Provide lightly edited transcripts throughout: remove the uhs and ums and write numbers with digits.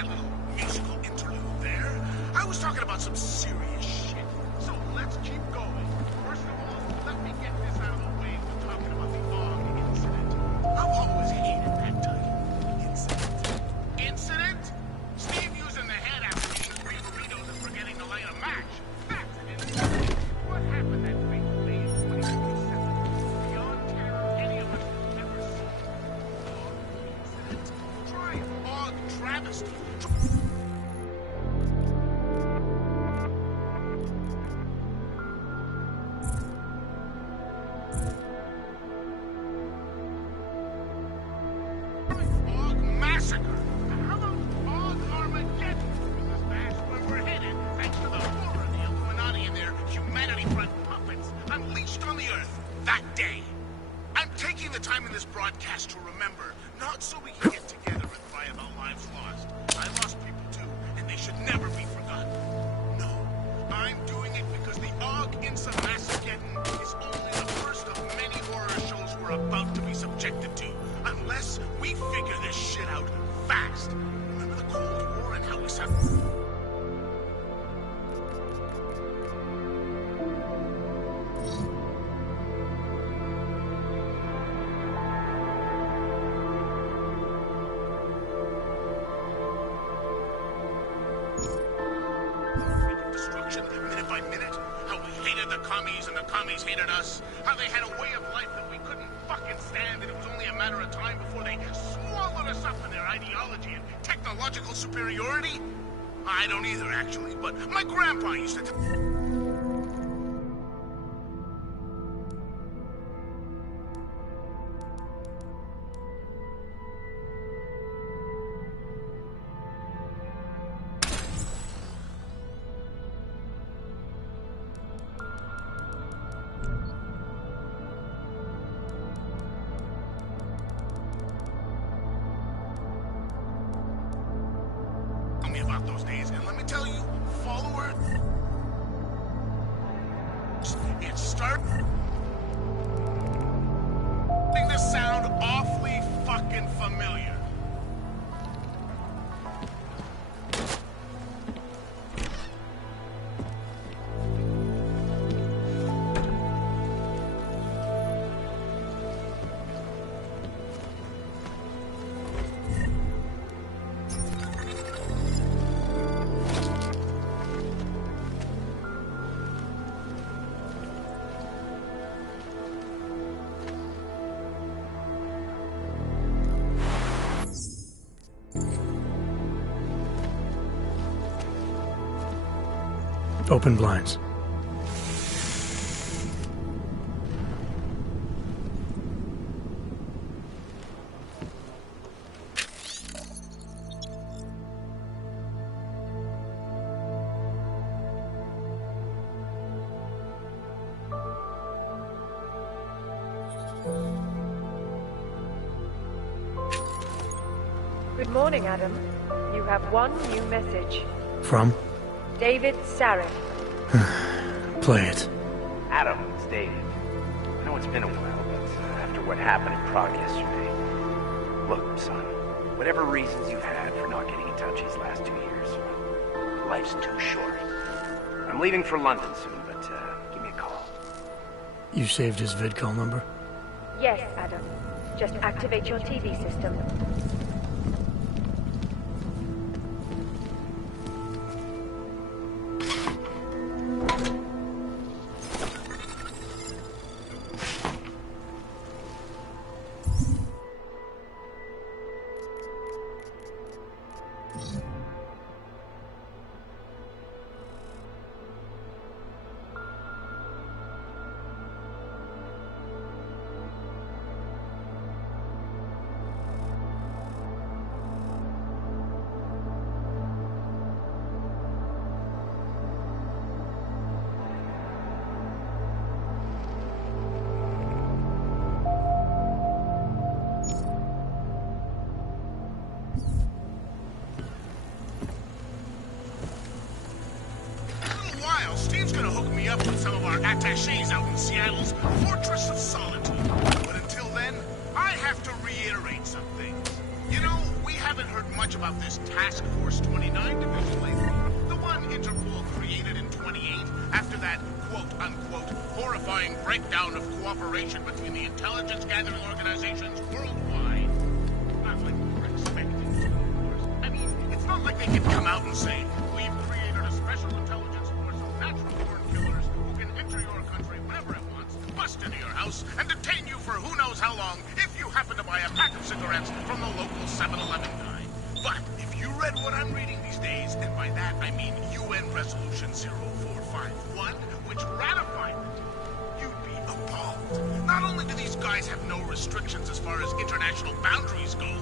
that little musical interlude there. I was talking about some serious shit. So let's keep going. First of all, let me get this out of the way. We're talking about the Og incident. I've always hated that title. Incident. Incident? Steve using the head after eating 3 burritos and forgetting to light a match. That's an incident. What happened that fateful day in 2027? Beyond terror any of us have ever seen. Og incident? Try Og travesty. Og massacre. How about Og Armageddon? Because that's where we're headed, thanks to the horror of the Illuminati and their humanity front puppets unleashed on the Earth that day. I'm taking the time in this broadcast to remember, not so we can get together and cry about lives lost. I lost people too, and they should never be forgotten. No, I'm doing it because the Og Insa Massageddon is only the first of many horror shows we're about to be subjected to, unless we figure this shit out fast. Remember the Cold War and how we suffered? Destruction, minute by minute. How we hated the commies and the commies hated us. How they had a way of life that we couldn't fucking stand, and it was only a matter of time before they swallowed us up in their ideology and technological superiority. I don't either, actually, but my grandpa used to tell me about those days, and let me tell you, follower, it started to sound awfully fucking familiar. Open blinds. Good morning, Adam. You have one new message. From? David Sarek. Play it. Adam, it's David. I know it's been a while, but after what happened in Prague yesterday... Look, son, whatever reasons you've had for not getting in touch these last 2 years, life's too short. I'm leaving for London soon, but give me a call. You saved his vidcall number? Yes, Adam. Just activate your TV system. Steve's gonna hook me up with some of our attachés out in Seattle's Fortress of Solitude. But until then, I have to reiterate some things. You know, we haven't heard much about this Task Force 29 division lately. The one Interpol created in 28 after that quote-unquote horrifying breakdown of cooperation between the intelligence-gathering organizations worldwide. Not like we were expecting, of course. I mean, it's not like they can come out and say, we've created a special intelligence force of natural-born killers who can enter your country whenever it wants, bust into your house, and detain you for who knows how long if you happen to buy a pack of cigarettes from the local 7-Eleven guy. But if you read what I'm reading these days, and by that I mean UN Resolution 0451, which ratified it, you'd be appalled. Not only do these guys have no restrictions as far as international boundaries go,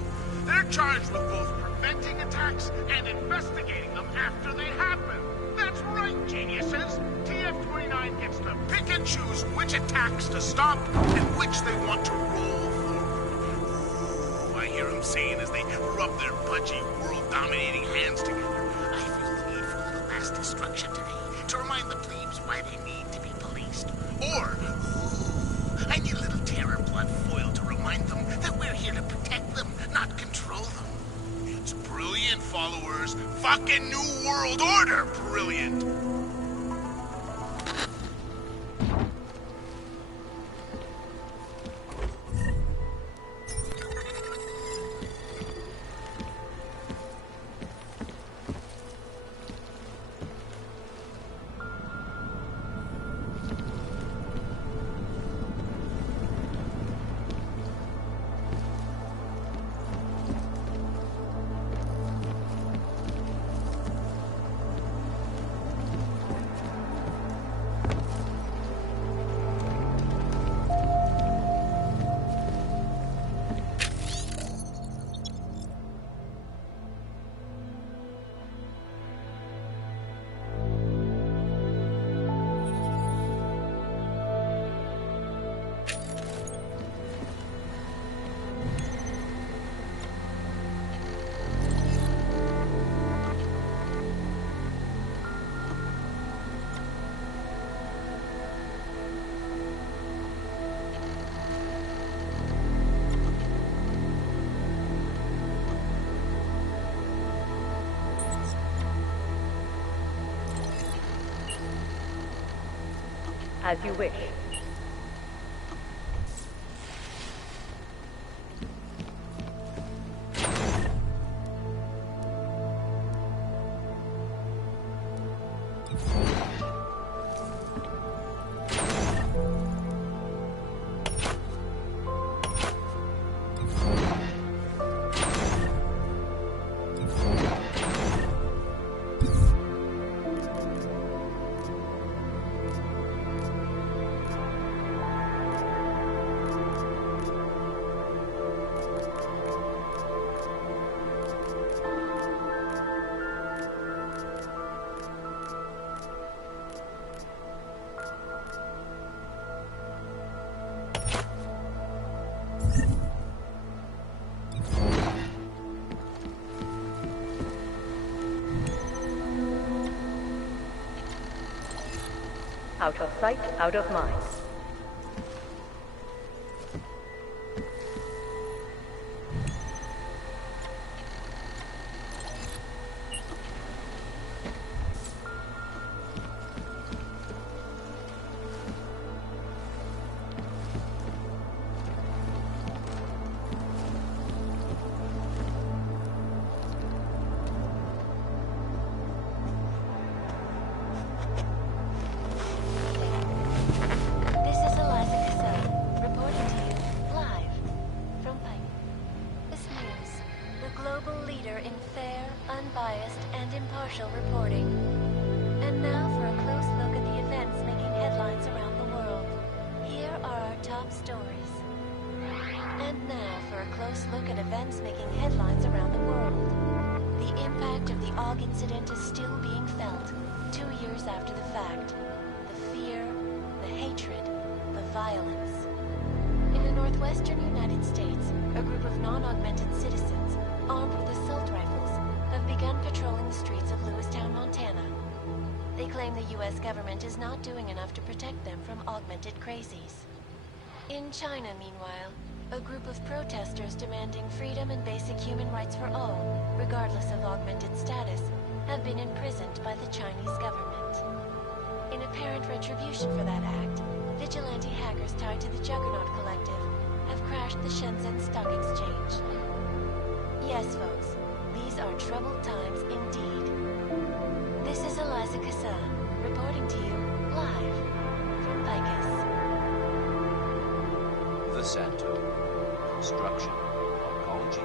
they're charged with both preventing attacks and investigating them after they happen. That's right, geniuses. TF-29 gets to pick and choose which attacks to stop and which they want to roll forward. Ooh, I hear them saying as they rub their pudgy, world-dominating hands together, I feel the need for a little mass destruction today to remind the plebes why they need to be policed. Or, ooh, I need a little terror blood foil to remind them that we're here to protect them, not control them. It's brilliant, followers. Fucking New World Order brilliant. As you wish. Out of sight, out of mind. Reporting. And now for a close look at the events making headlines around the world. Here are our top stories. And now for a close look at events making headlines around the world. The impact of the AUG incident is still being felt, 2 years after the fact. The fear, the hatred, the violence. In the northwestern United States, a group of non-augmented citizens, armed with assault rifles, have begun patrolling the streets of Lewistown, Montana. They claim the U.S. government is not doing enough to protect them from augmented crazies. In China, meanwhile, A group of protesters demanding freedom and basic human rights for all, regardless of augmented status, have been imprisoned by the Chinese government. In apparent retribution for that act, vigilante hackers tied to the Juggernaut Collective have crashed the Shenzhen Stock Exchange. Yes, folks, these are troubled times indeed. This is Eliza Kassan, reporting to you live from Picus. The Santo. Construction. Oncology.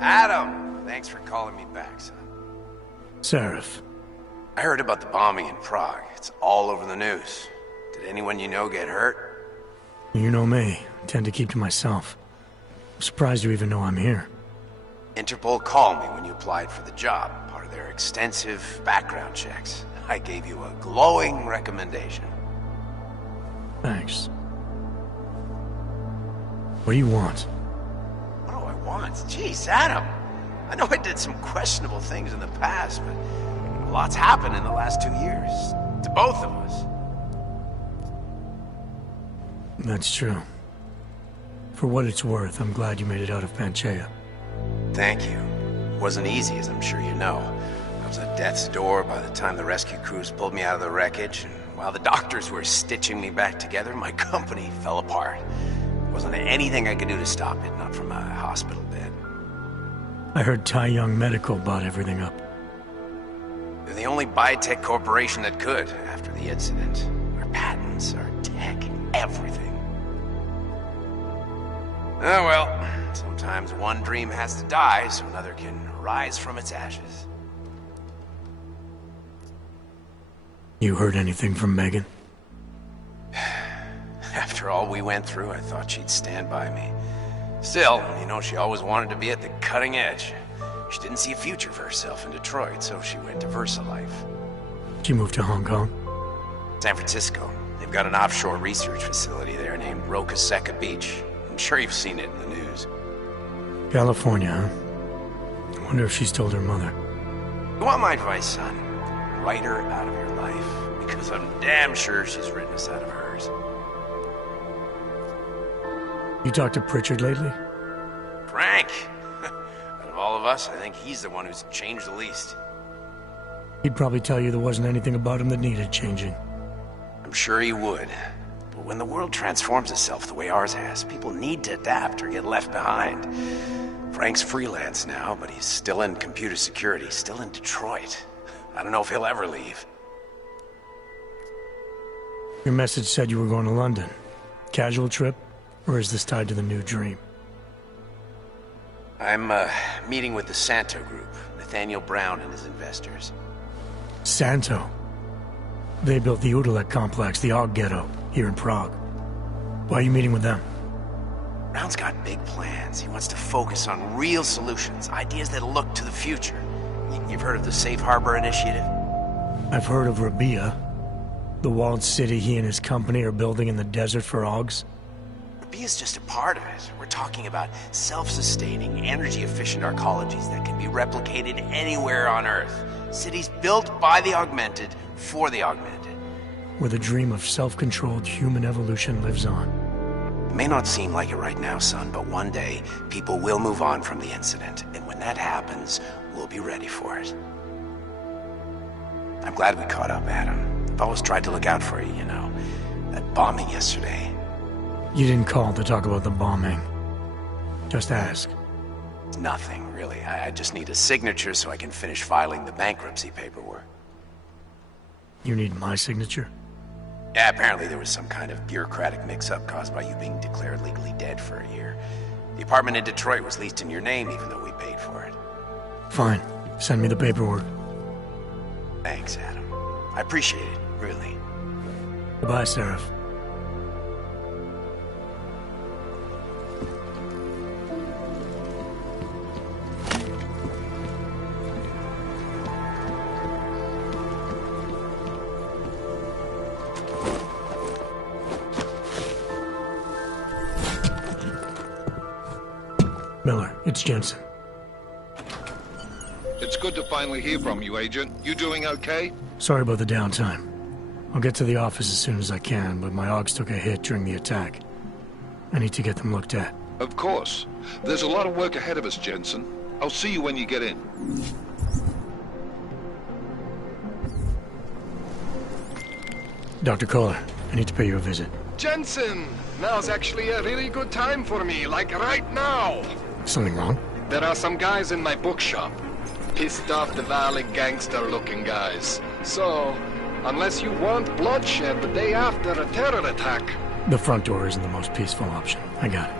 Adam! Thanks for calling me back, son. Seraph. I heard about the bombing in Prague. It's all over the news. Did anyone you know get hurt? You know me. I tend to keep to myself. I'm surprised you even know I'm here. Interpol called me when you applied for the job, part of their extensive background checks. I gave you a glowing recommendation. Thanks. What do you want? What do I want? Jeez, Adam! I know I did some questionable things in the past, but a lot's happened in the last 2 years. To both of us. That's true. For what it's worth, I'm glad you made it out of Panchaea. Thank you. It wasn't easy, as I'm sure you know. I was at death's door by the time the rescue crews pulled me out of the wreckage, and while the doctors were stitching me back together, my company fell apart. There wasn't anything I could do to stop it, not from a hospital bed. I heard Tai Young Medical bought everything up. They're the only biotech corporation that could, after the incident. Our patents, our tech, everything. Oh well, sometimes one dream has to die so another can rise from its ashes. You heard anything from Megan? After all we went through, I thought she'd stand by me. Still, you know, she always wanted to be at the cutting edge. She didn't see a future for herself in Detroit, so she went to VersaLife. She moved to Hong Kong? San Francisco. They've got an offshore research facility there named Roca Seca Beach. I'm sure you've seen it in the news. California, huh? I wonder if she's told her mother. You want my advice, son? Write her out of your life, because I'm damn sure she's written us out of hers. You talked to Pritchard lately? Frank! Out of all of us, I think he's the one who's changed the least. He'd probably tell you there wasn't anything about him that needed changing. I'm sure he would. But when the world transforms itself the way ours has, people need to adapt or get left behind. Frank's freelance now, but he's still in computer security, still in Detroit. I don't know if he'll ever leave. Your message said you were going to London. Casual trip? Or is this tied to the new dream? I'm, meeting with the Santo Group, Nathaniel Brown and his investors. Santo? They built the Udalek complex, the Og Ghetto, here in Prague. Why are you meeting with them? Brown's got big plans. He wants to focus on real solutions, ideas that look to the future. You've heard of the Safe Harbor Initiative? I've heard of Rabia, the walled city he and his company are building in the desert for Augs. Rabia's just a part of it. We're talking about self-sustaining, energy-efficient arcologies that can be replicated anywhere on Earth. Cities built by the augmented, for the augmented. Where the dream of self-controlled human evolution lives on. It may not seem like it right now, son, but one day, people will move on from the incident, and when that happens, we'll be ready for it. I'm glad we caught up, Adam. I've always tried to look out for you, you know. That bombing yesterday. You didn't call to talk about the bombing. Just ask. It's nothing, really. I just need a signature so I can finish filing the bankruptcy paperwork. You need my signature? Yeah, apparently there was some kind of bureaucratic mix-up caused by you being declared legally dead for a year. The apartment in Detroit was leased in your name even though we paid for it. Fine. Send me the paperwork. Thanks, Adam. I appreciate it, really. Goodbye, Seraph. Miller, it's Jensen. It's good to finally hear from you, Agent. You doing okay? Sorry about the downtime. I'll get to the office as soon as I can, but my AUGs took a hit during the attack. I need to get them looked at. Of course. There's a lot of work ahead of us, Jensen. I'll see you when you get in. Dr. Kohler, I need to pay you a visit. Jensen! Now's actually a really good time for me, like right now! Something wrong? There are some guys in my bookshop. Pissed off the Valley gangster-looking guys. So, unless you want bloodshed the day after a terror attack... The front door isn't the most peaceful option. I got it.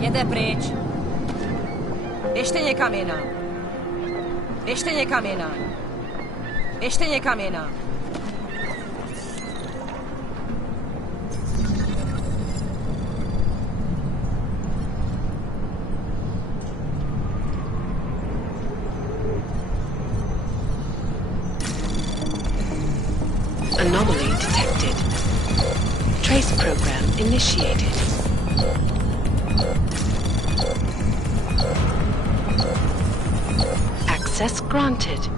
Jede pryč. Běžte někam jinam. Běžte někam jinam. Běžte někam jinam. Anomaly detected. Trace program initiated. Access granted.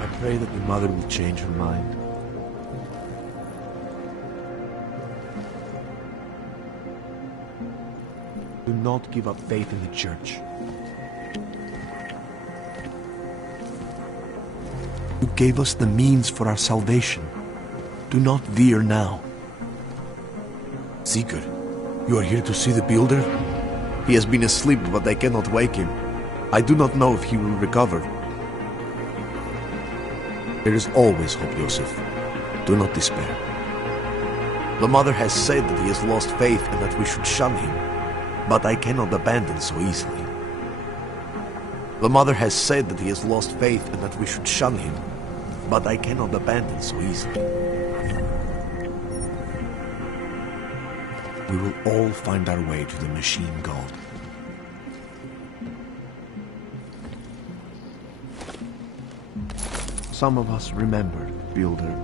I pray that your mother will change her mind. Do not give up faith in the Church. You gave us the means for our salvation. Do not veer now. Seeker, you are here to see the Builder? He has been asleep, but I cannot wake him. I do not know if he will recover. There is always hope, Joseph. Do not despair. The Mother has said that he has lost faith and that we should shun him, but I cannot abandon so easily. The Mother has said that he has lost faith and that we should shun him, but I cannot abandon so easily. We will all find our way to the Machine God. Some of us remember Builder.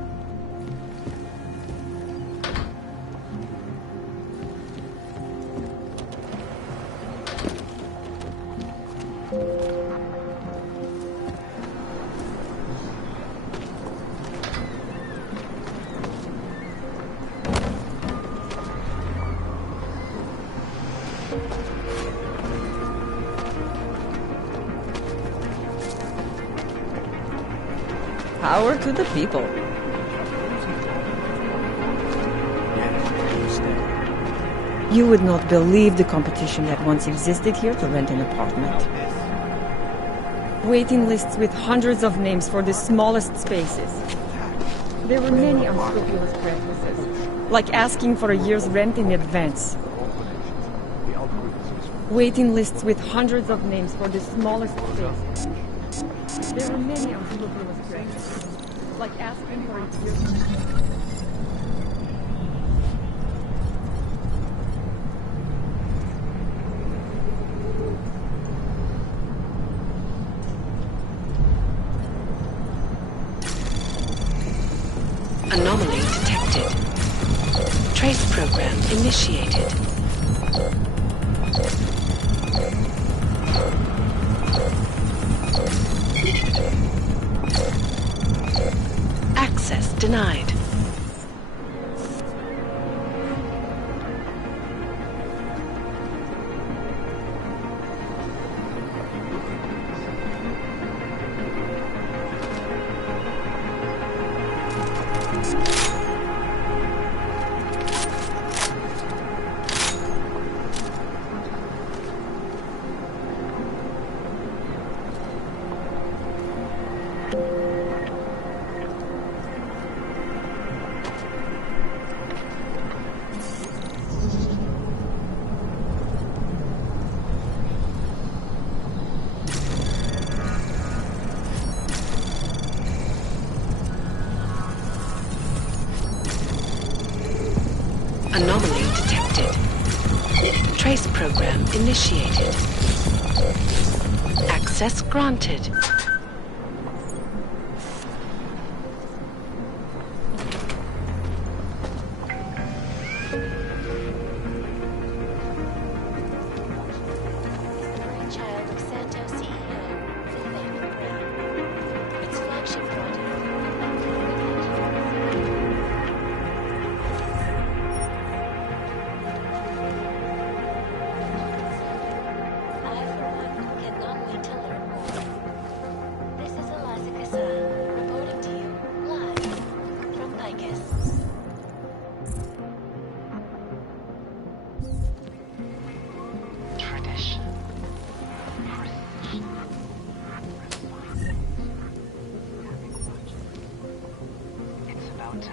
Power to the people. You would not believe the competition that once existed here to rent an apartment. Waiting lists with hundreds of names for the smallest spaces. There were many unscrupulous practices, like asking for a year's rent in advance. Waiting lists with hundreds of names for the smallest spaces. There were many unscrupulous practices, like asking for a year's... Anomaly detected. Trace program initiated. Access denied. Anomaly detected. Trace program initiated. Access granted. Brainchild of Santo CEO, Vivek Brown. Its flagship I, for one, cannot wait to learn more. This is Eliza Kassan, reporting to you, live, from Picus. Tradition. It's about time.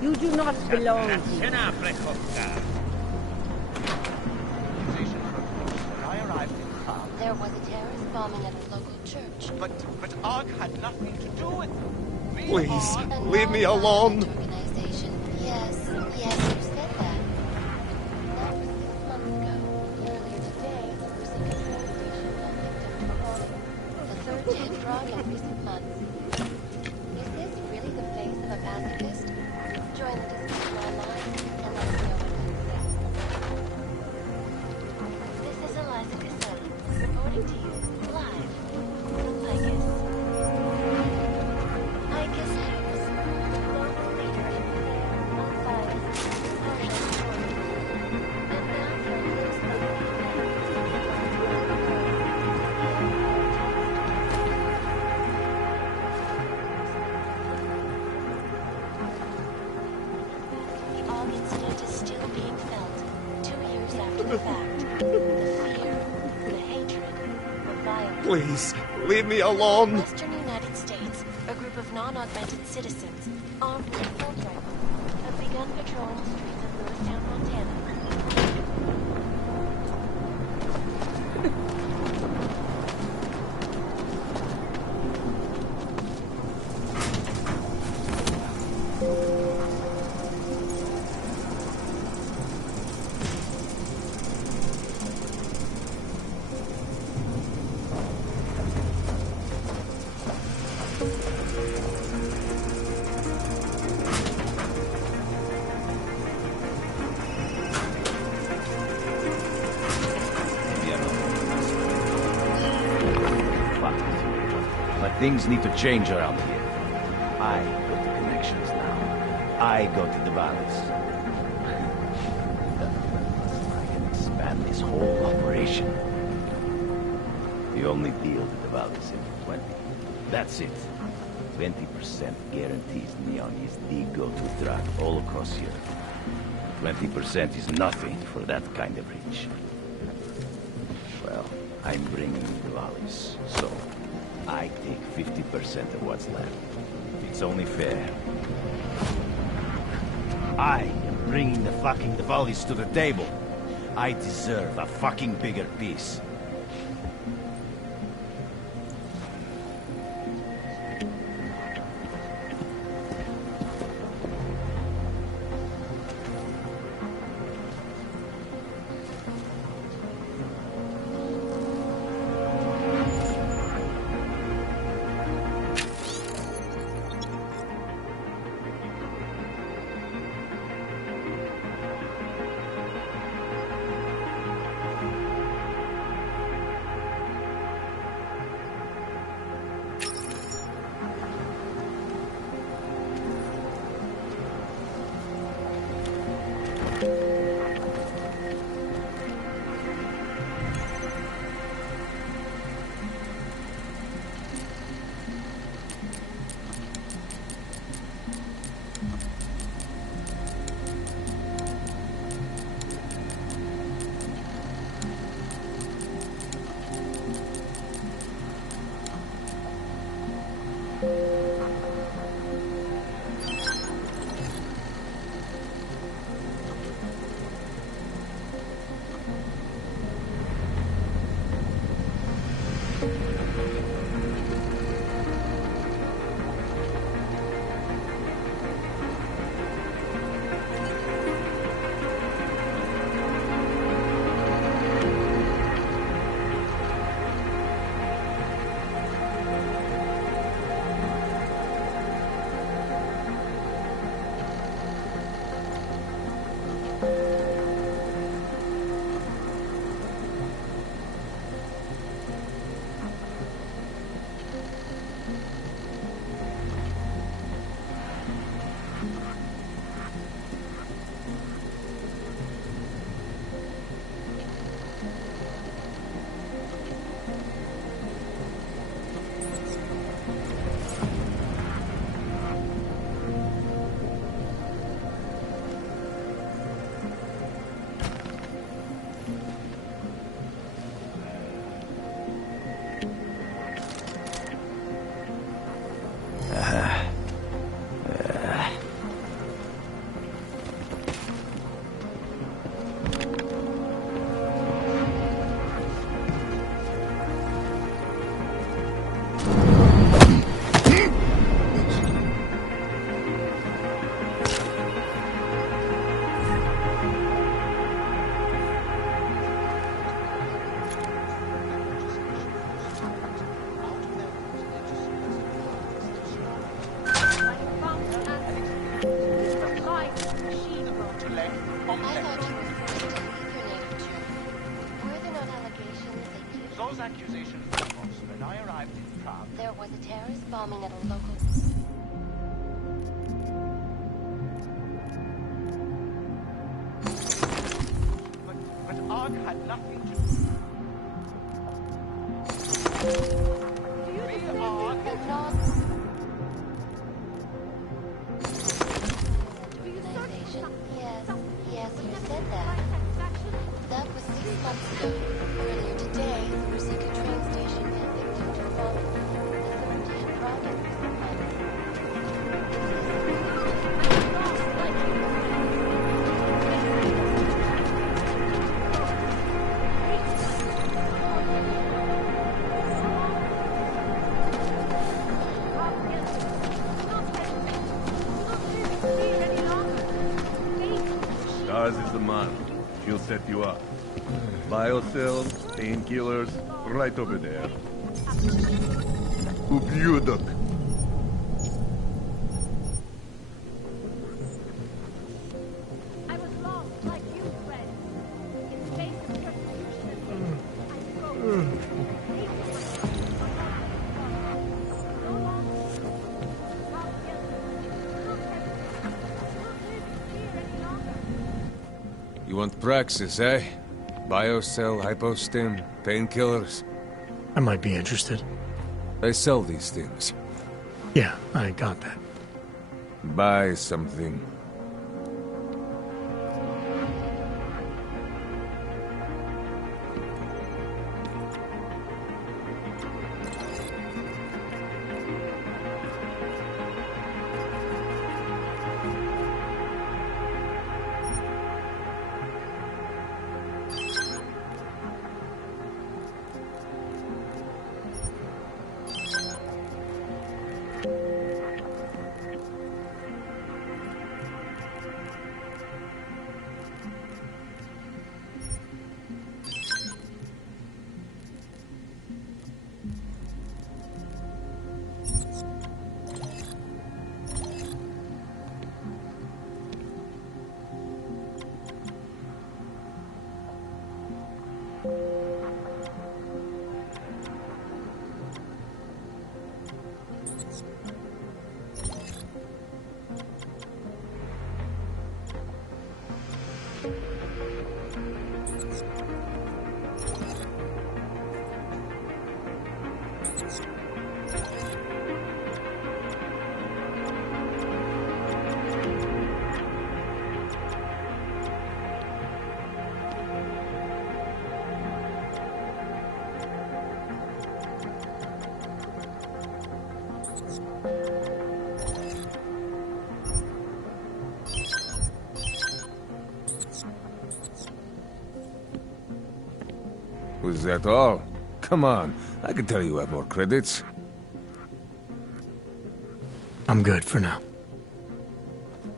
You do not belong here. There was a terrorist bombing at a local church. But Og had nothing to do with it. Please, A leave me alone. non-profit organization. Yes, you said that. That was 6 months ago. Earlier today, the Mercy Control Station fell victim to a bombing. The third dead frog in recent months. Is this really the face of a pacifist? Join the discussion online and let us know what you think. This is Eliza Caselli, reporting to you live from Picus. Picus Hicks, global leader in fair, unbiased, impartial reporting. And now for a close look at the events The Og incident is still being felt 2 years after the fact. The fear, the hatred, the violence. Please, leave me alone. Western United States, a group of non-augmented citizens, armed with assault rifles, have begun patrolling the streets of Lewistown, Montana. But things need to change around here. I got the connections now. I go to the valleys. I can expand this whole operation. The only deal with the valleys is 20. That's it. 20% guarantees Neon is the go-to drug all across here. 20% is nothing for that kind of reach. Well, I'm bringing the valleys, so I take 50% of what's left. It's only fair. I am bringing the valleys to the table. I deserve a fucking bigger piece. Those accusations were false. When I arrived in Prague, There was a terrorist bombing at a local... but Og had nothing to Yes, you said that. That was 6 months ago. Earlier today, the Ruzicka train station fell victim to a bomb. The authority in Prague. Stars is the man. She'll set you up. Biocells, painkillers, right over there. Ублюдок. I was lost like you, Fred. In the face of persecution and hate, You want Praxis, eh? Biocell, hypostim, painkillers. I might be interested. They sell these things. Yeah, I got that. Buy something. Was that all? Come on, I can tell you have more credits. I'm good for now.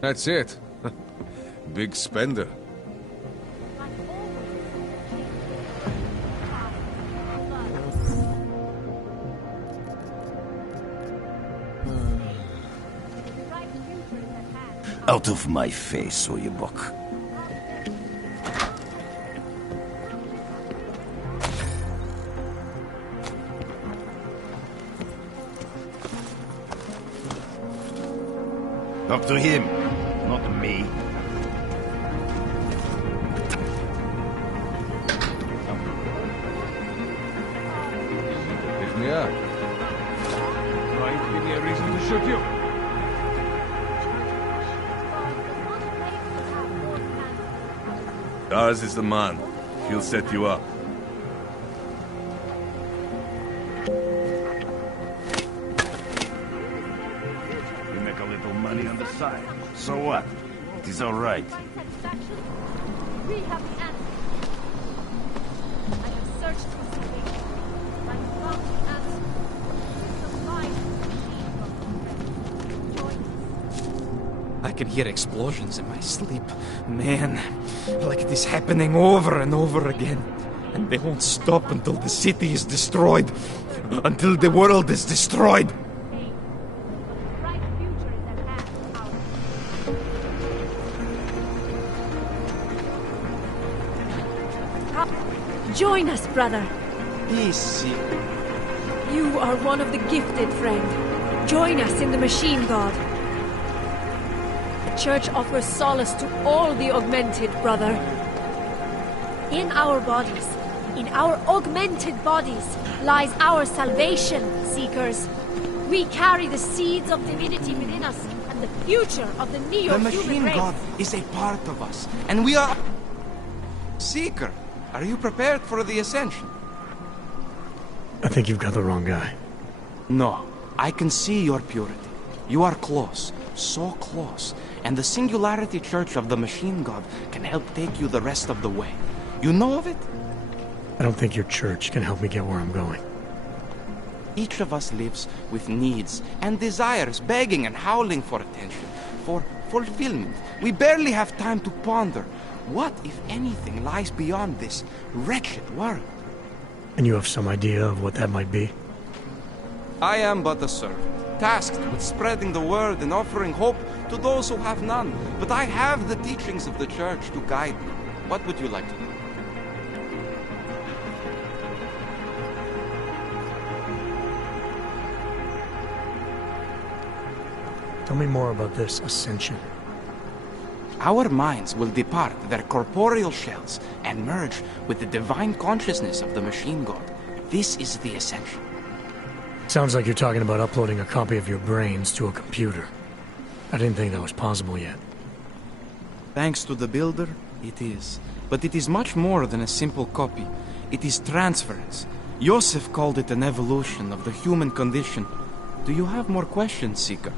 That's it. Big spender. Out of my face, Oyebok. Talk to him, not me. Pick me up. Trying to give me a reason to shoot you. Stars is the man. She'll set you up. We make a little money on the side. So what? It is all right. We have the answer. I have searched for salvation. I have found the answer. The mind I can hear explosions in my sleep. Man, like it is happening over and over again. And they won't stop until the city is destroyed. Until the world is destroyed. Join us, brother. Peace, Seeker. You are one of the gifted, friend. Join us in the Machine God. The Church offers solace to all the augmented, brother. In our bodies, in our augmented bodies, lies our salvation, Seekers. We carry the seeds of divinity within us and the future of the The neo-human Machine race. God is a part of us, and we are... Seeker, are you prepared for the Ascension? I think you've got the wrong guy. No, I can see your purity. You are close, so close, and the Singularity Church of the Machine God can help take you the rest of the way. You know of it? I don't think your church can help me get where I'm going. Each of us lives with needs and desires, begging and howling for attention, for fulfillment. We barely have time to ponder what, if anything, lies beyond this wretched world. And you have some idea of what that might be? I am but a servant, tasked with spreading the word and offering hope to those who have none. But I have the teachings of the Church to guide me. What would you like to know? Tell me more about this ascension. Our minds will depart their corporeal shells and merge with the divine consciousness of the Machine God. This is the ascension. Sounds like you're talking about uploading a copy of your brains to a computer. I didn't think that was possible yet. Thanks to the Builder, it is. But it is much more than a simple copy. It is transference. Joseph called it an evolution of the human condition. Do you have more questions, Seeker?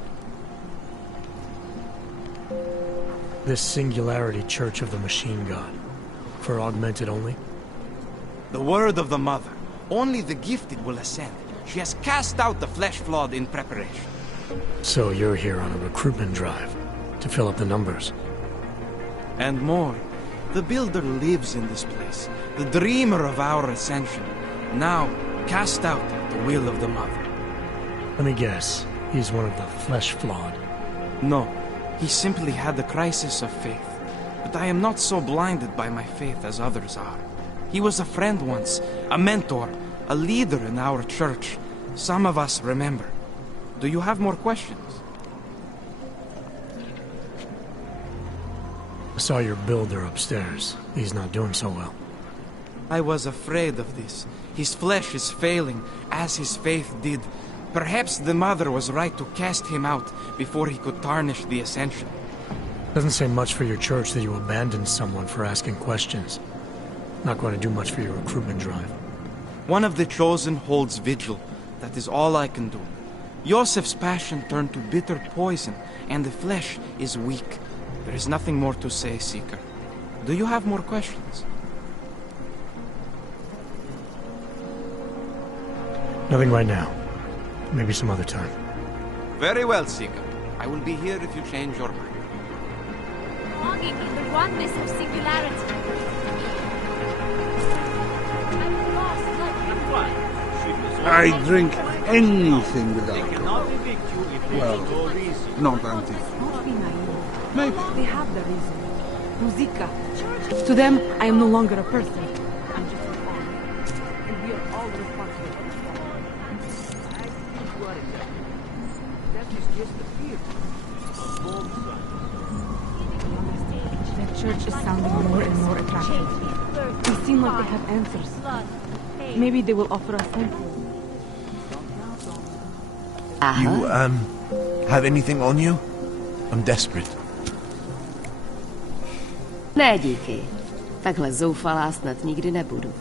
This Singularity Church of the Machine God. For augmented only? The word of the Mother. Only the gifted will ascend. She has cast out the flesh-flawed in preparation. So you're here on a recruitment drive, to fill up the numbers. And more. The Builder lives in this place, the dreamer of our ascension. Now, cast out the will of the Mother. Let me guess, he's one of the flesh-flawed. No, he simply had a crisis of faith. But I am not so blinded by my faith as others are. He was a friend once, a mentor, a leader in our church. Some of us remember. Do you have more questions? I saw your builder upstairs. He's not doing so well. I was afraid of this. His flesh is failing, as his faith did. Perhaps the Mother was right to cast him out before he could tarnish the Ascension. Doesn't say much for your church that you abandoned someone for asking questions. Not going to do much for your recruitment drive. One of the chosen holds vigil. That is all I can do. Joseph's passion turned to bitter poison, and the flesh is weak. There is nothing more to say, Seeker. Do you have more questions? Nothing right now. Maybe some other time. Very well, Seeker. I will be here if you change your mind. Longing in the oneness of singularity. I drink anything without alcohol. Well, not until. Maybe. They have the reason. Muzika. To them, I am no longer a person. I'm just a pawn. And we are all responsible for That is just the fear. That church is sounding more and more attractive. They seem like they have answers. Maybe they will offer us something. You, have anything on you? I'm desperate. Ne, díky. Takhle zoufalá snad nikdy nebudu.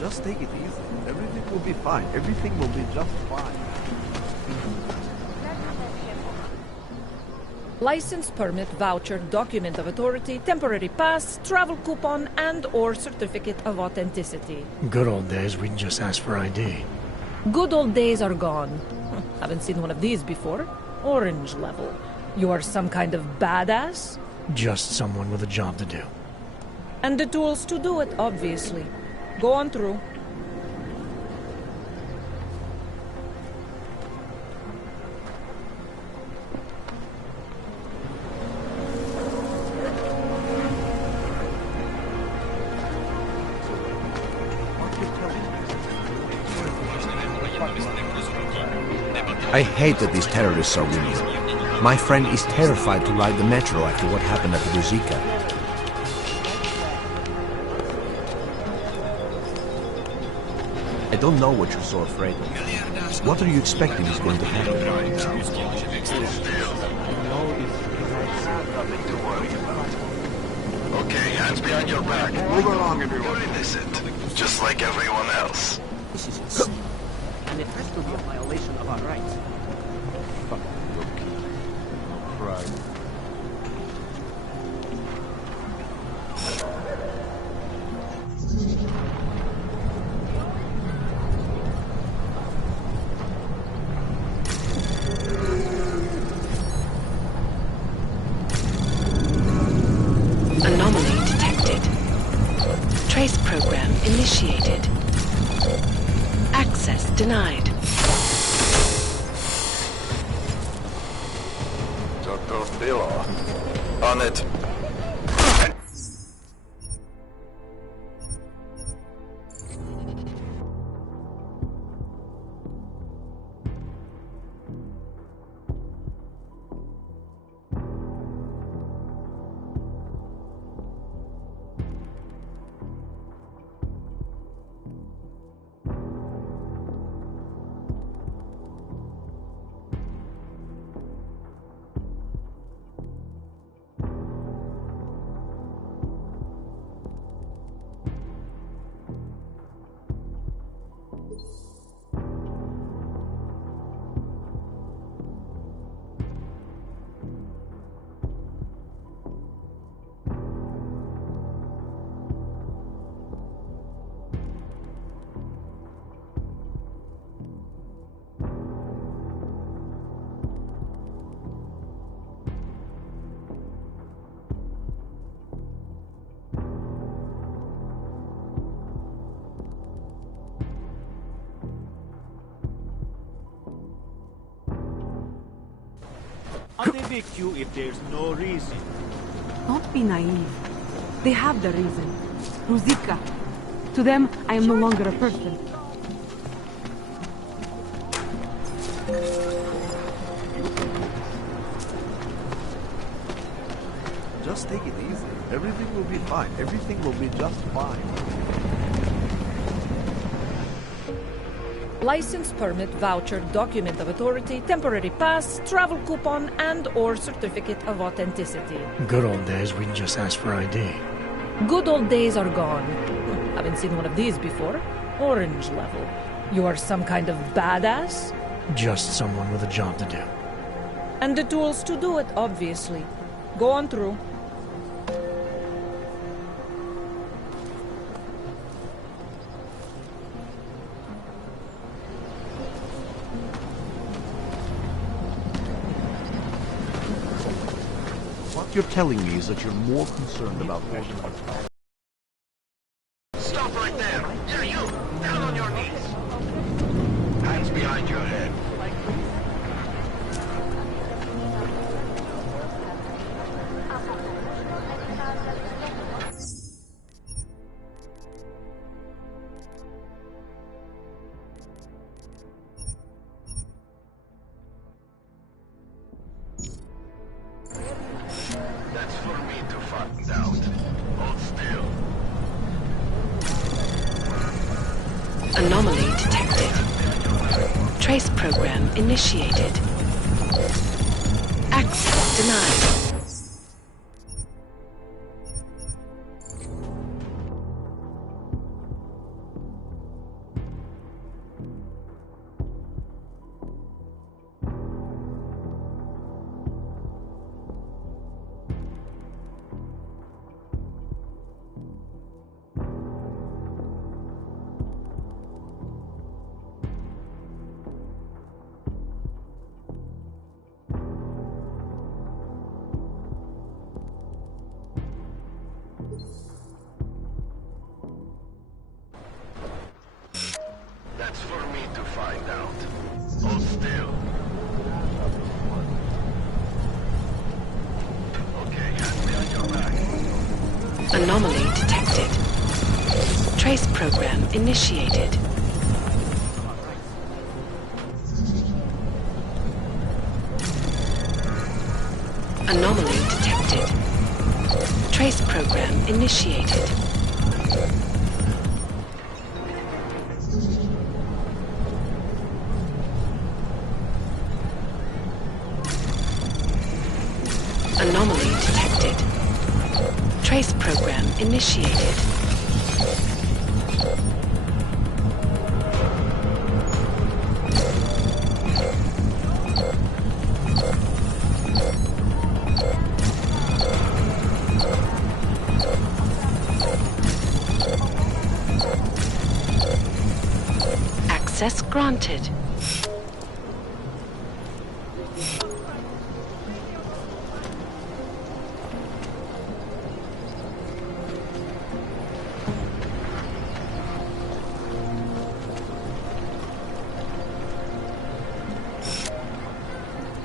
Just take it easy. Everything will be fine. Everything will be just fine. License, permit, voucher, document of authority, temporary pass, travel coupon, and/or certificate of authenticity. Good old days, we can just ask for ID. Good old days are gone. Haven't seen one of these before. Orange level. You are some kind of badass? Just someone with a job to do. And the tools to do it, obviously. Go on through. I hate that these terrorists are winning. My friend is terrified to ride the metro after what happened at the Ruzicka. I don't know what you're so afraid of. What are you expecting is going to happen? Okay, hands behind your back. Move along, everyone. You're innocent, just like everyone else. This is insane. And it has to be a violation of our rights. Fuck, okay. No pride. Anomaly detected. Trace program initiated. Access denied. Dr. Bill, on it. I'll evict you if there's no reason. Don't be naive. They have the reason. Ruzicka. To them, I am no longer a person. Just take it easy. Everything will be fine. Everything will be just fine. License, permit, voucher, document of authority, temporary pass, travel coupon, and/or certificate of authenticity. Good old days, we can just ask for ID. Good old days are gone. Haven't seen one of these before. Orange level. You are some kind of badass? Just someone with a job to do. And the tools to do it, obviously. Go on through. What you're telling me is that you're more concerned about Stop right there! Yeah, you! Down on your knees! Hands behind your head. That's for me to find out. Hold still. Anomaly detected. Trace program initiated. Access denied. Anomaly detected. Trace program initiated. Anomaly detected. Trace program initiated. Anomaly detected. Trace program initiated. Access granted.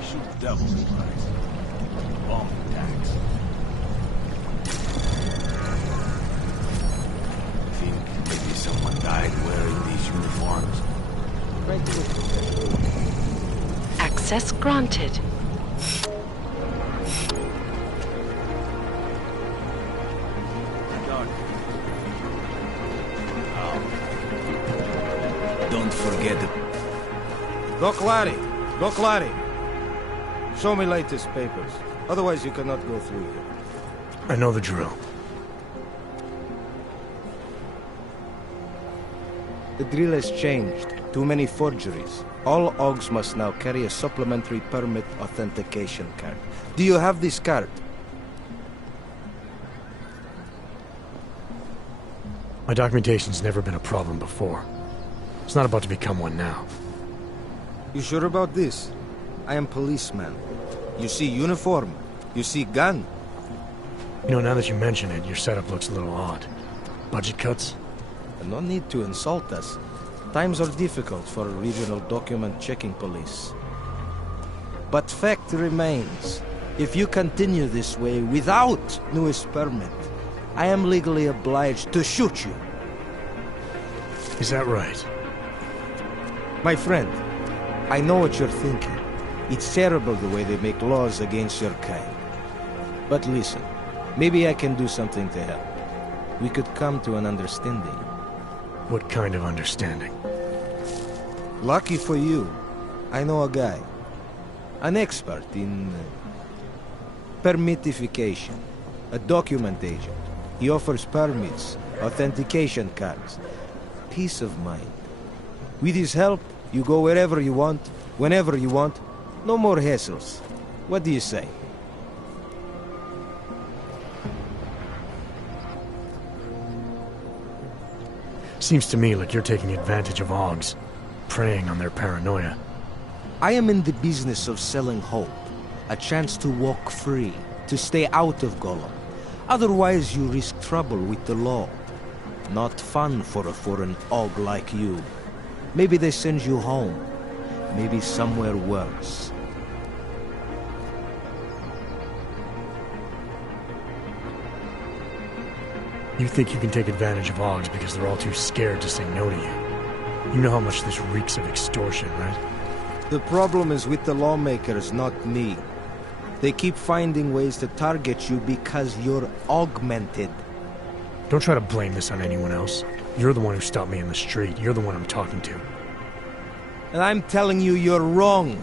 Shoot double the price. Bomb attacks. Think maybe someone died wearing these uniforms. Access granted. Don't forget it. Doc Larry! Doc Larry! Show me latest papers. Otherwise you cannot go through here. I know the drill. The drill has changed. Too many forgeries. All OGs must now carry a supplementary permit authentication card. Do you have this card? My documentation's never been a problem before. It's not about to become one now. You sure about this? I am policeman. You see uniform. You see gun. You know, now that you mention it, your setup looks a little odd. Budget cuts? No need to insult us. Times are difficult for a regional document checking police. But fact remains, if you continue this way without newest permit, I am legally obliged to shoot you. Is that right? My friend, I know what you're thinking. It's terrible the way they make laws against your kind. But listen, maybe I can do something to help. We could come to an understanding. What kind of understanding? Lucky for you, I know a guy. An expert in permitification. A document agent. He offers permits, authentication cards. Peace of mind. With his help, you go wherever you want, whenever you want. No more hassles. What do you say? Seems to me like you're taking advantage of OGs, preying on their paranoia. I am in the business of selling hope. A chance to walk free, to stay out of Gollum. Otherwise you risk trouble with the law. Not fun for a foreign OG like you. Maybe they send you home. Maybe somewhere worse. You think you can take advantage of OGs because they're all too scared to say no to you. You know how much this reeks of extortion, right? The problem is with the lawmakers, not me. They keep finding ways to target you because you're augmented. Don't try to blame this on anyone else. You're the one who stopped me in the street. You're the one I'm talking to. And I'm telling you, you're wrong.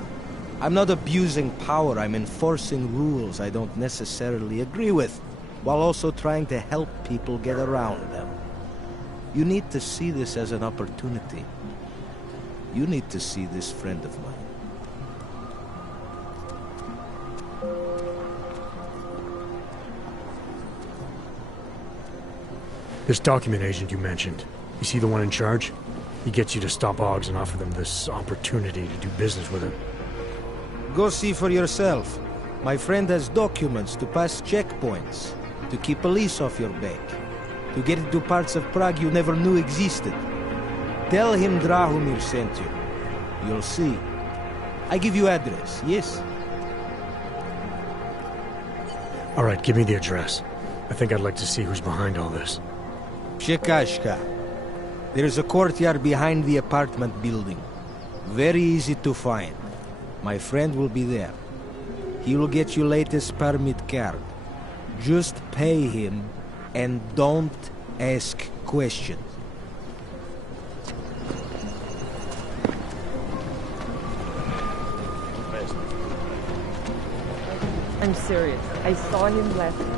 I'm not abusing power. I'm enforcing rules I don't necessarily agree with, while also trying to help people get around them. You need to see this as an opportunity. You need to see this friend of mine. This document agent you mentioned, you see the one in charge? He gets you to stop OGs and offer them this opportunity to do business with him. Go see for yourself. My friend has documents to pass checkpoints, to keep police off your back, to get into parts of Prague you never knew existed. Tell him Drahomir sent you. You'll see. I give you address, yes? All right, give me the address. I think I'd like to see who's behind all this. Shikashka. There's a courtyard behind the apartment building. Very easy to find. My friend will be there. He will get you latest permit card. Just pay him and don't ask questions. I'm serious. I saw him last night.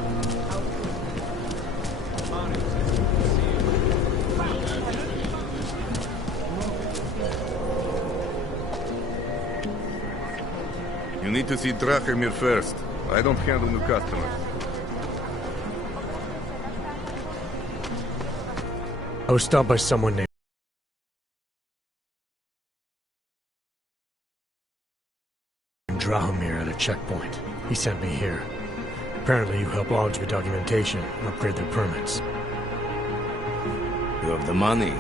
You need to see Drachemir first. I don't handle new customers. I was stopped by someone named Drahomir at a checkpoint. He sent me here. Apparently you help Augs with documentation and upgrade their permits. You have the money?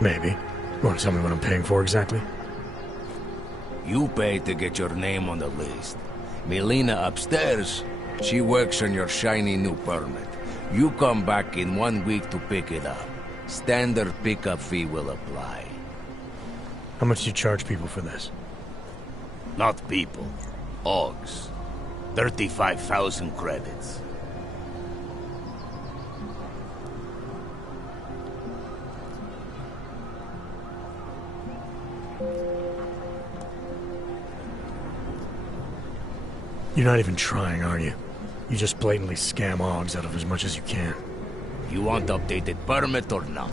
Maybe. You want to tell me what I'm paying for exactly? You pay to get your name on the list. Melina upstairs, she works on your shiny new permit. You come back in 1 week to pick it up. Standard pickup fee will apply. How much do you charge people for this? Not people. Augs. 35,000 credits. You're not even trying, are you? You just blatantly scam Augs out of as much as you can. You want updated permit or not?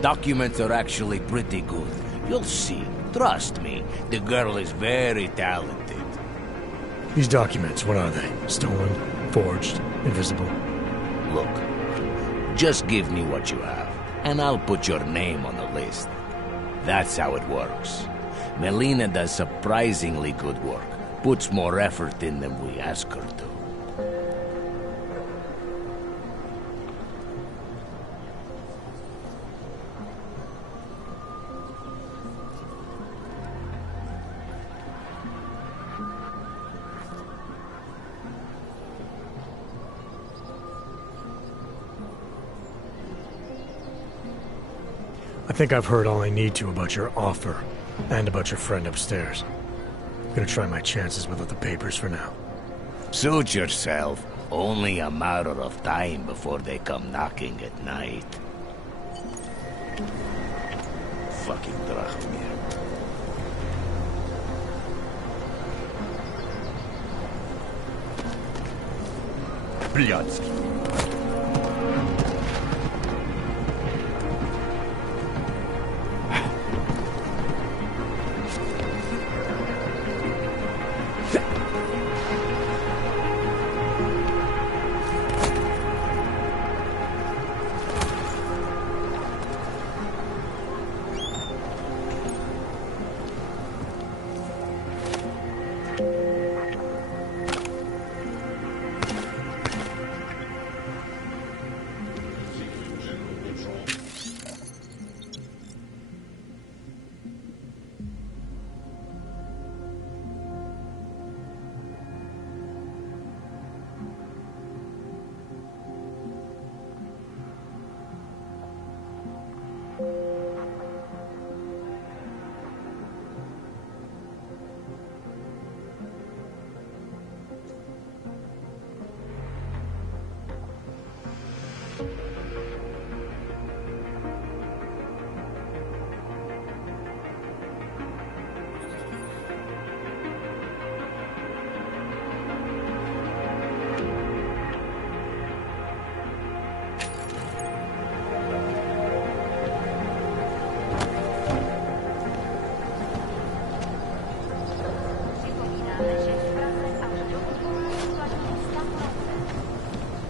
Documents are actually pretty good. You'll see. Trust me, the girl is very talented. These documents, what are they? Stolen? Forged? Invisible? Look, just give me what you have, and I'll put your name on the list. That's how it works. Melina does surprisingly good work. Puts more effort in than we ask her to. I think I've heard all I need to about your offer, and about your friend upstairs. I'm gonna try my chances without the papers for now. Suit yourself. Only a matter of time before they come knocking at night. Fucking Drachomir. Блядский.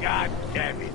God damn it.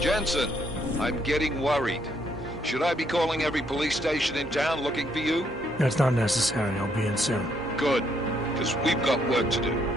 Jensen, I'm getting worried. Should I be calling every police station in town looking for you? That's not necessary. I'll be in soon. Good, because we've got work to do.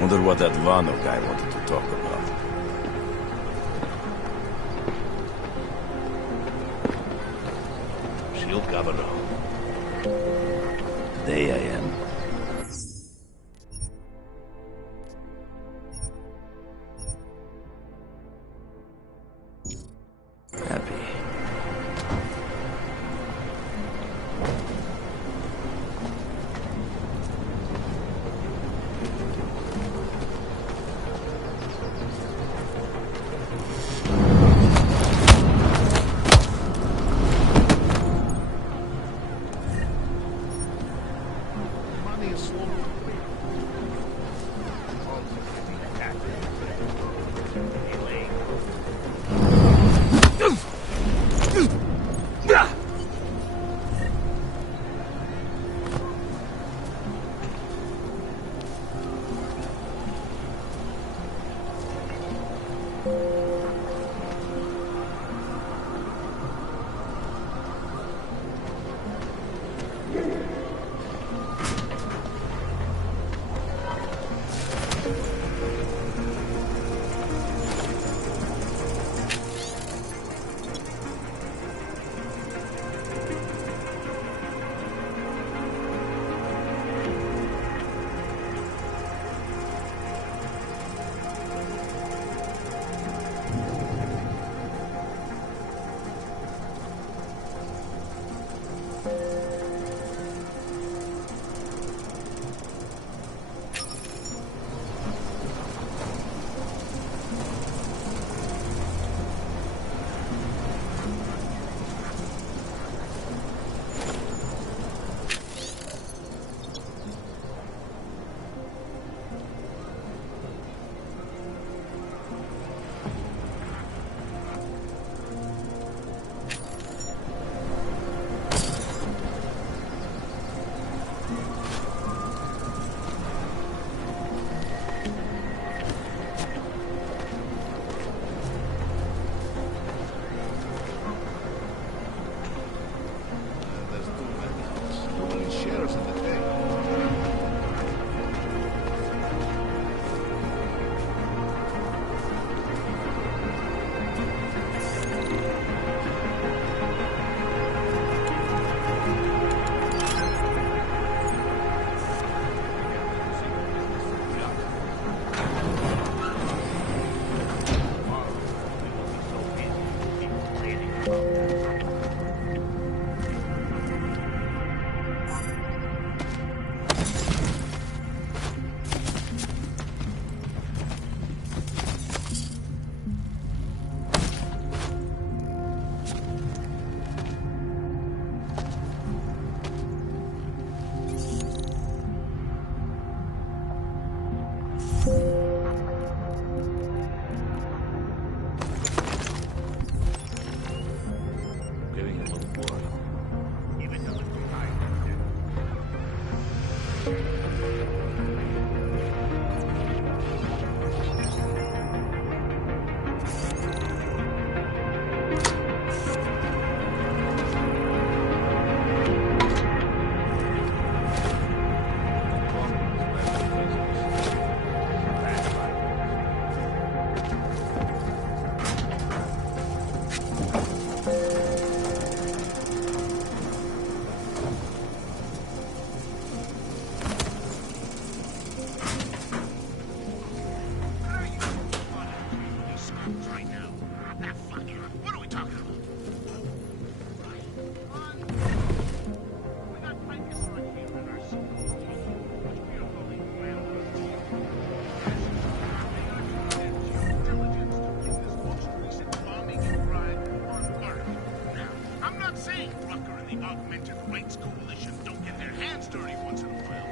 Wonder what that Vano guy wanted to talk about. Shield Governor. Today I am. Happy.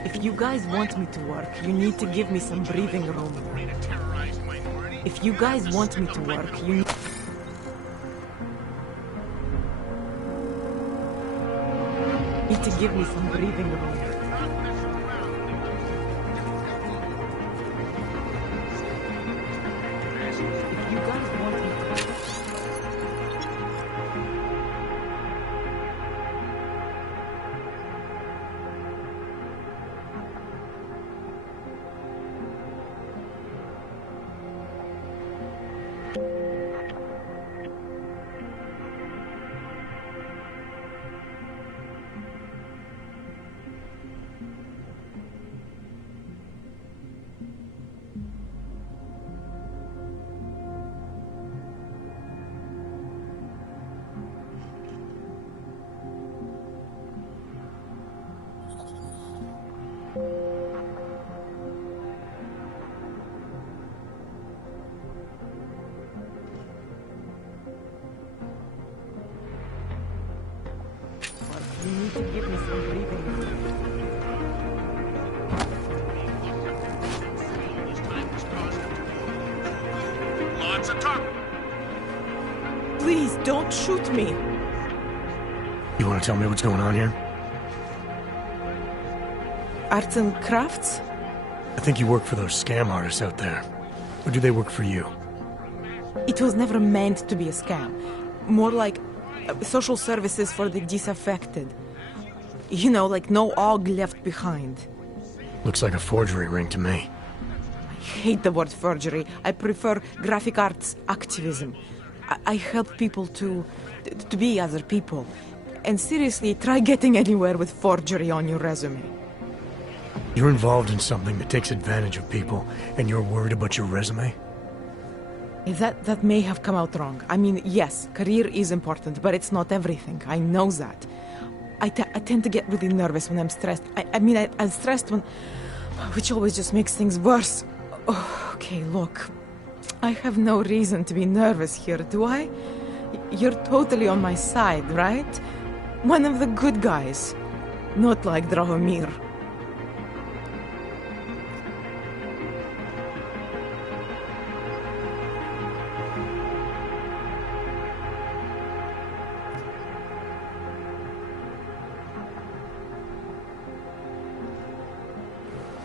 If you guys want me to work, you need to give me some breathing room. If you guys want me to work, you need to give me some breathing room. If you guys want me to give me some breathing room. Lots of talk. Please, don't shoot me. You want to tell me what's going on here? Arts and crafts? I think you work for those scam artists out there. Or do they work for you? It was never meant to be a scam. More like social services for the disaffected. You know, like no OG left behind. Looks like a forgery ring to me. I hate the word forgery. I prefer graphic arts activism. I help people to be other people. And seriously, try getting anywhere with forgery on your resume. You're involved in something that takes advantage of people, and you're worried about your resume? That may have come out wrong. I mean, yes, career is important, but it's not everything. I know that. I tend to get really nervous when I'm stressed. I'm stressed when... which always just makes things worse. Oh, okay, look. I have no reason to be nervous here, do I? You're totally on my side, right? One of the good guys. Not like Drahomir.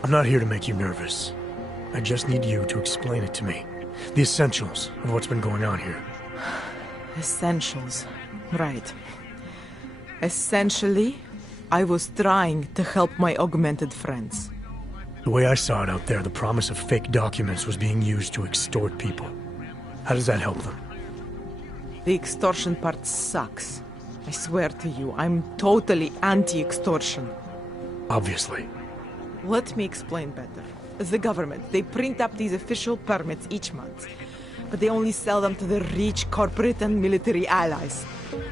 I'm not here to make you nervous. I just need you to explain it to me. The essentials of what's been going on here. Essentials. Right. Essentially, I was trying to help my augmented friends. The way I saw it out there, the promise of fake documents was being used to extort people. How does that help them? The extortion part sucks. I swear to you, I'm totally anti-extortion. Obviously. Let me explain better. The government, they print up these official permits each month, but they only sell them to the rich corporate and military allies.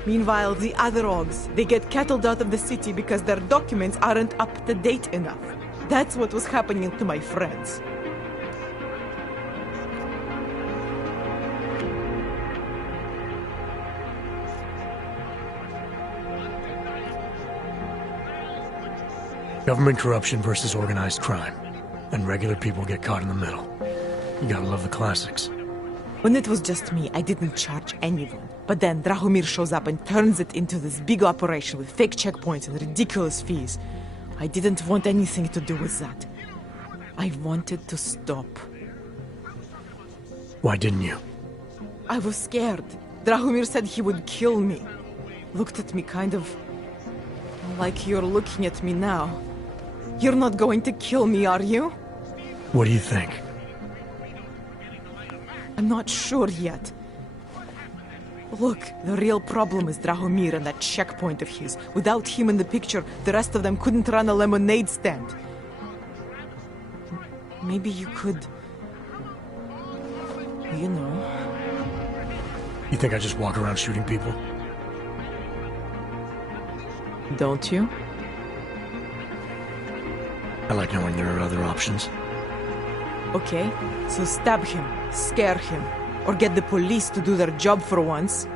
Meanwhile, the other OGs, they get cattled out of the city because their documents aren't up to date enough. That's what was happening to my friends. Government corruption versus organized crime. And regular people get caught in the middle. You gotta love the classics. When it was just me, I didn't charge anyone. But then Drahomir shows up and turns it into this big operation with fake checkpoints and ridiculous fees. I didn't want anything to do with that. I wanted to stop. Why didn't you? I was scared. Drahomir said he would kill me. Looked at me kind of like you're looking at me now. You're not going to kill me, are you? What do you think? I'm not sure yet. Look, the real problem is Drahomir and that checkpoint of his. Without him in the picture, the rest of them couldn't run a lemonade stand. Maybe you could... You know... You think I just walk around shooting people? Don't you? I like knowing there are other options. Okay, so stab him, scare him, or get the police to do their job for once.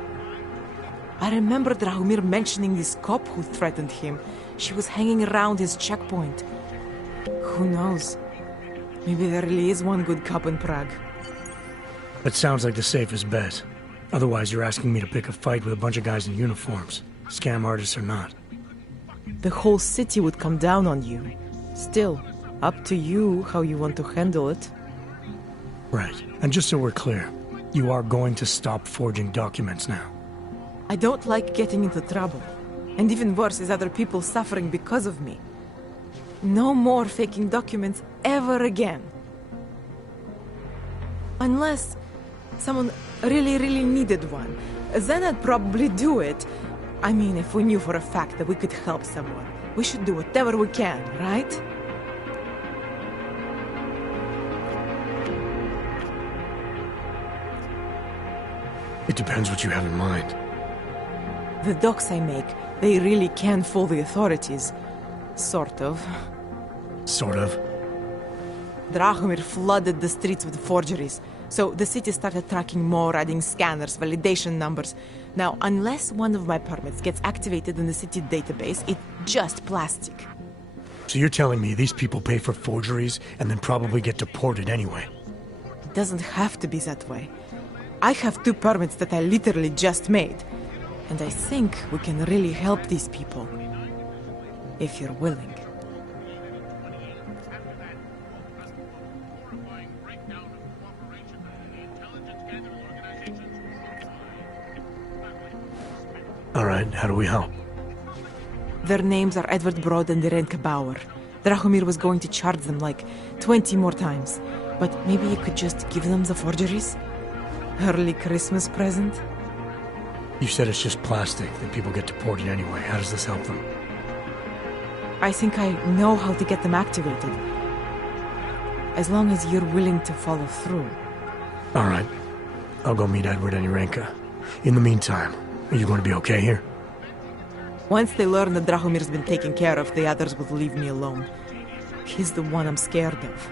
I remember Drahomir mentioning this cop who threatened him. She was hanging around his checkpoint. Who knows? Maybe there really is one good cop in Prague. That sounds like the safest bet. Otherwise, you're asking me to pick a fight with a bunch of guys in uniforms, scam artists or not. The whole city would come down on you. Still, up to you how you want to handle it. Right. And just so we're clear, you are going to stop forging documents now. I don't like getting into trouble. And even worse is other people suffering because of me. No more faking documents ever again. Unless someone really needed one. Then I'd probably do it. I mean, if we knew for a fact that we could help someone, we should do whatever we can, right? It depends what you have in mind. The docs I make, they really can fool the authorities. Sort of. Sort of? Drahomir flooded the streets with forgeries. So the city started tracking more, adding scanners, validation numbers. Now, unless one of my permits gets activated in the city database, it's just plastic. So you're telling me these people pay for forgeries and then probably get deported anyway? It doesn't have to be that way. I have 2 permits that I literally just made. And I think we can really help these people. If you're willing. Alright, how do we help? Their names are Edward Broad and Irenka Bauer. Drahomir was going to charge them like 20 more times. But maybe you could just give them the forgeries? Early Christmas present? You said it's just plastic, that people get deported anyway. How does this help them? I think I know how to get them activated. As long as you're willing to follow through. Alright. I'll go meet Edward and Irenka. In the meantime, are you going to be okay here? Once they learn that Drahomir's been taken care of, the others will leave me alone. He's the one I'm scared of.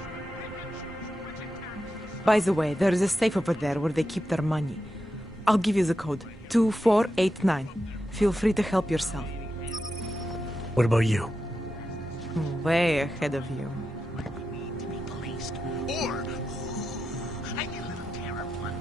By the way, there is a safe over there where they keep their money. I'll give you the code. 2489. Feel free to help yourself. What about you? Way ahead of you. Or I get a little terrible.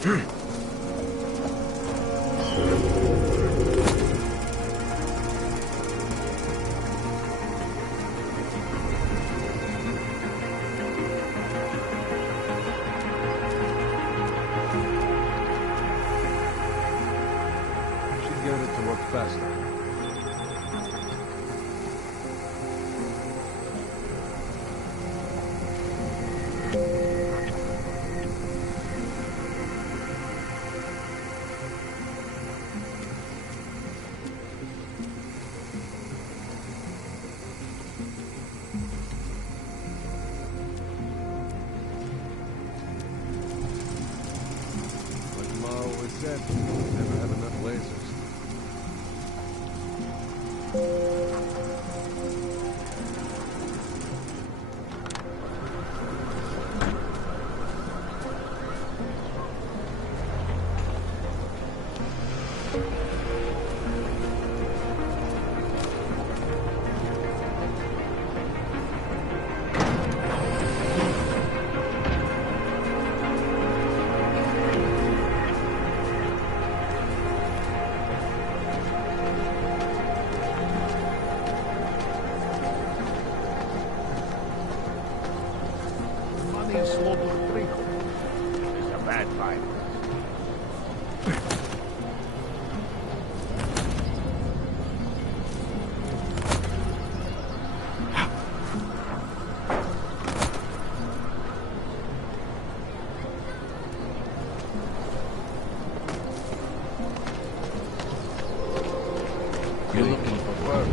Should get it to work faster. Like Ma always said, never have enough lasers. Money is slow to trickle. It's a bad fight. You're looking for work.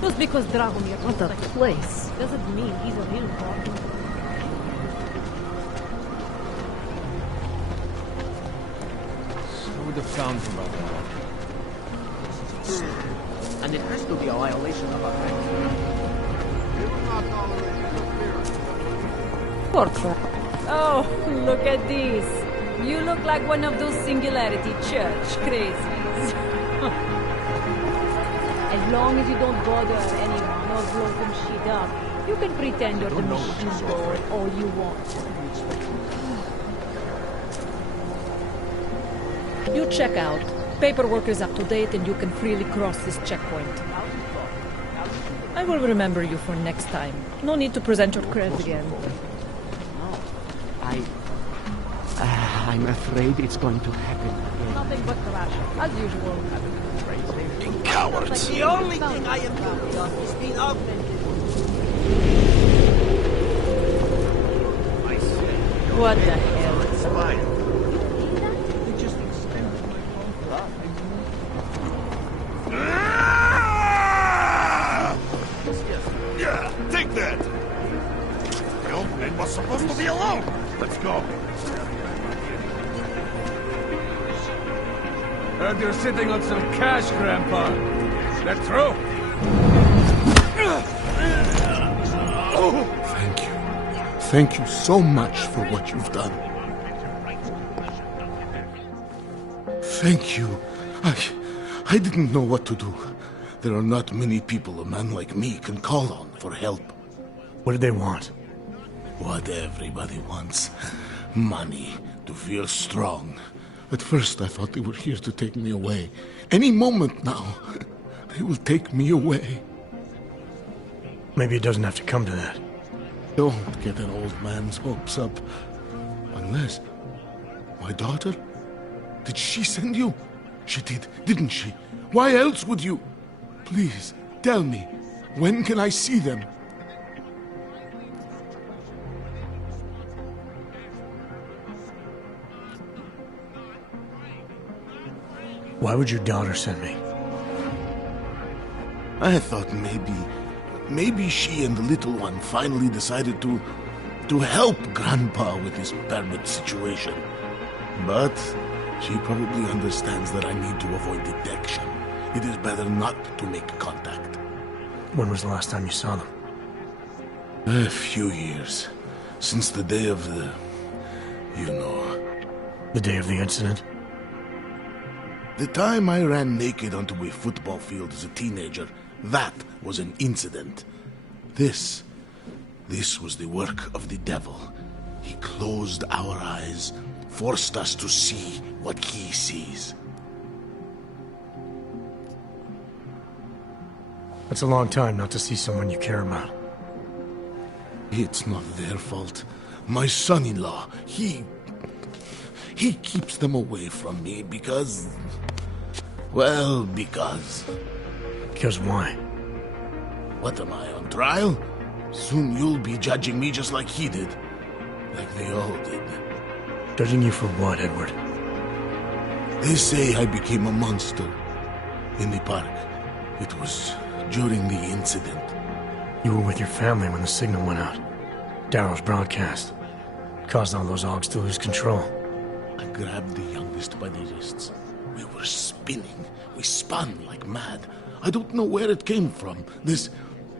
Just because Dragomir wants a place doesn't mean he's a real god. So with the fountain by now. And it has to be a violation of our rights. Portrait. Oh, look at this. You look like one of those Singularity Church crazies. As long as you don't bother anyone or blow some shit up, you can pretend you're the machine god all you want. You check out. Paperwork is up to date and you can freely cross this checkpoint. I will remember you for next time. No need to present your cred again. I'm afraid it's going to happen again. Nothing but crash, as usual. Cowards. The only thing I am counting on is being augmented. What the hell? It's fine. It just extended my contract. Yeah, take that! Well, it was supposed to be alone! Let's go. Heard you're sitting on some cash, Grandpa. Is that true? Thank you. Thank you so much for what you've done. Thank you. I didn't know what to do. There are not many people a man like me can call on for help. What did they want? What everybody wants. Money, to feel strong. At first I thought they were here to take me away. Any moment now, they will take me away. Maybe it doesn't have to come to that. Don't get an old man's hopes up. Unless... My daughter? Did she send you? She did, didn't she? Why else would you... Please, tell me. When can I see them? Why would your daughter send me? I thought maybe she and the little one finally decided to help Grandpa with his permit situation. But she probably understands that I need to avoid detection. It is better not to make contact. When was the last time you saw them? A few years. Since the day of the... you know... The day of the incident? The time I ran naked onto a football field as a teenager That was an incident. This was the work of the devil. He closed our eyes, forced us to see what he sees. That's a long time not to see someone you care about. It's not their fault. My son-in-law, he keeps them away from me because... Well, because... Because why? What am I, on trial? Soon you'll be judging me just like he did. Like they all did. Judging you for what, Edward? They say I became a monster. In the park. It was during the incident. You were with your family when the signal went out. Darrow's broadcast. Caused all those Augs to lose control. I grabbed the youngest by the wrists. We were spinning. We spun like mad. I don't know where it came from. This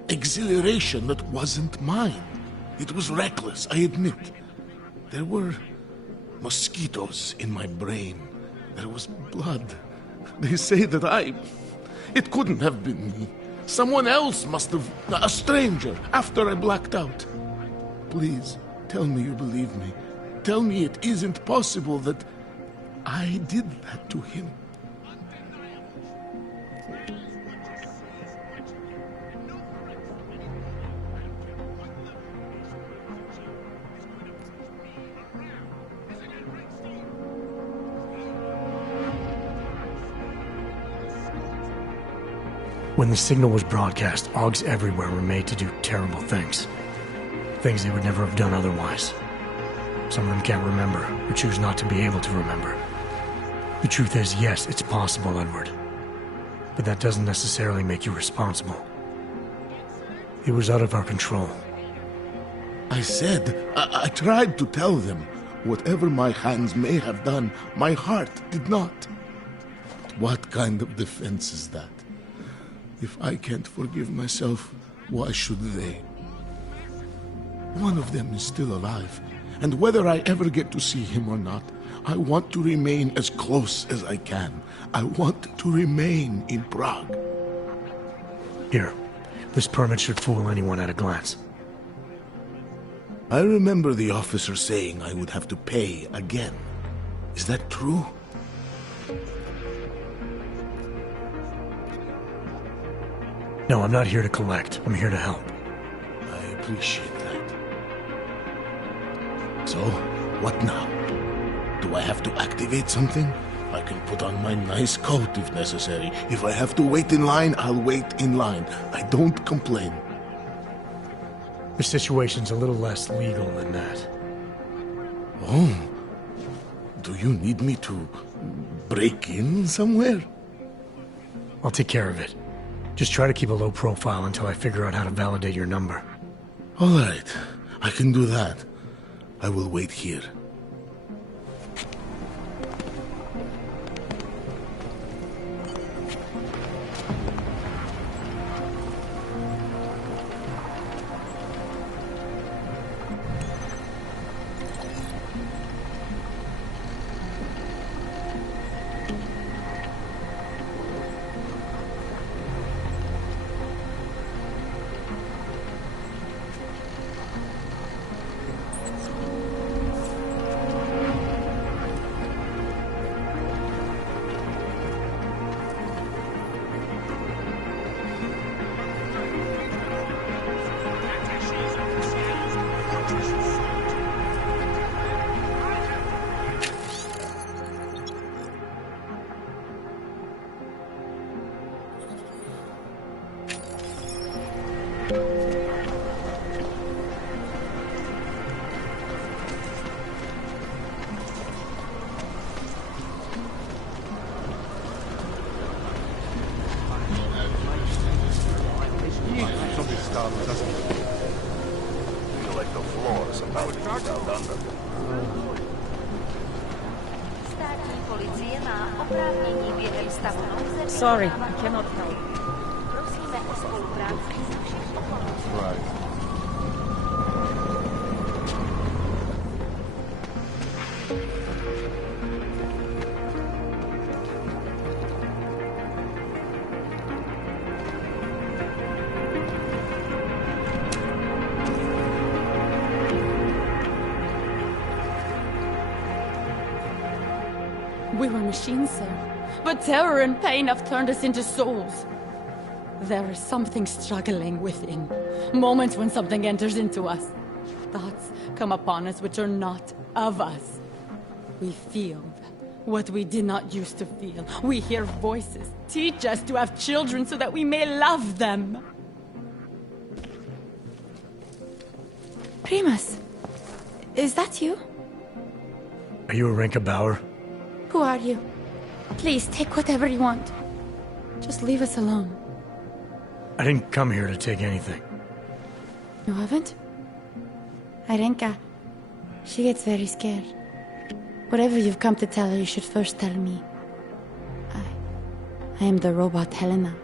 exhilaration that wasn't mine. It was reckless, I admit. There were mosquitoes in my brain. There was blood. They say that it couldn't have been me. Someone else must have... A stranger, after I blacked out. Please, tell me you believe me. Tell me it isn't possible that I did that to him. When the signal was broadcast, Augs everywhere were made to do terrible things. Things they would never have done otherwise. Some of them can't remember, or choose not to be able to remember. The truth is, yes, it's possible, Edward. But that doesn't necessarily make you responsible. It was out of our control. I said, I tried to tell them. Whatever my hands may have done, my heart did not. What kind of defense is that? If I can't forgive myself, why should they? One of them is still alive, and whether I ever get to see him or not, I want to remain as close as I can. I want to remain in Prague. Here, this permit should fool anyone at a glance. I remember the officer saying I would have to pay again. Is that true? No, I'm not here to collect. I'm here to help. I appreciate that. So, what now? Do I have to activate something? I can put on my nice coat if necessary. If I have to wait in line, I'll wait in line. I don't complain. The situation's a little less legal than that. Oh. Do you need me to break in somewhere? I'll take care of it. Just try to keep a low profile until I figure out how to validate your number. All right. I can do that. I will wait here. Sorry, I cannot help. Right. We were machines, sir. But terror and pain have turned us into souls. There is something struggling within. Moments when something enters into us. Thoughts come upon us which are not of us. We feel what we did not used to feel. We hear voices. Teach us to have children so that we may love them. Primus, is that you? Are you Arinka Bauer? Who are you? Please, take whatever you want. Just leave us alone. I didn't come here to take anything. You haven't? Arenka, she gets very scared. Whatever you've come to tell her, you should first tell me. I am the robot Helena.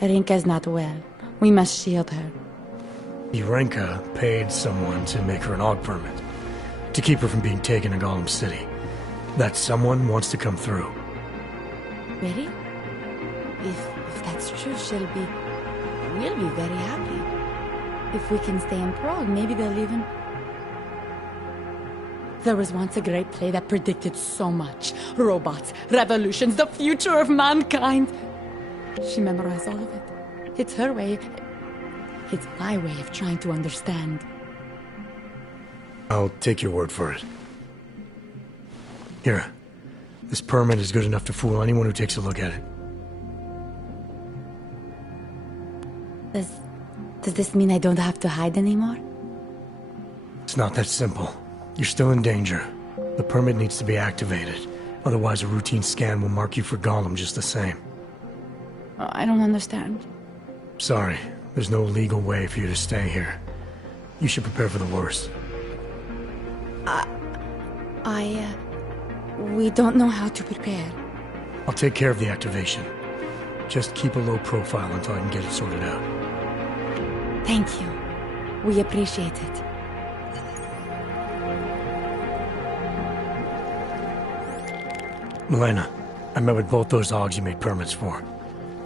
Arenka's not well. We must shield her. Arinka paid someone to make her an AUG permit. To keep her from being taken to Golem City. That someone wants to come through. Really? If that's true, we'll be very happy. If we can stay in Prague, maybe they'll even... There was once a great play that predicted so much. Robots, revolutions, the future of mankind. She memorized all of it. It's her way. It's my way of trying to understand. I'll take your word for it. Here. This permit is good enough to fool anyone who takes a look at it. Does this mean I don't have to hide anymore? It's not that simple. You're still in danger. The permit needs to be activated. Otherwise, a routine scan will mark you for Golem just the same. I don't understand. Sorry. There's no legal way for you to stay here. You should prepare for the worst. We don't know how to prepare. I'll take care of the activation. Just keep a low profile until I can get it sorted out. Thank you. We appreciate it. Milena, I met with both those AUGs you made permits for.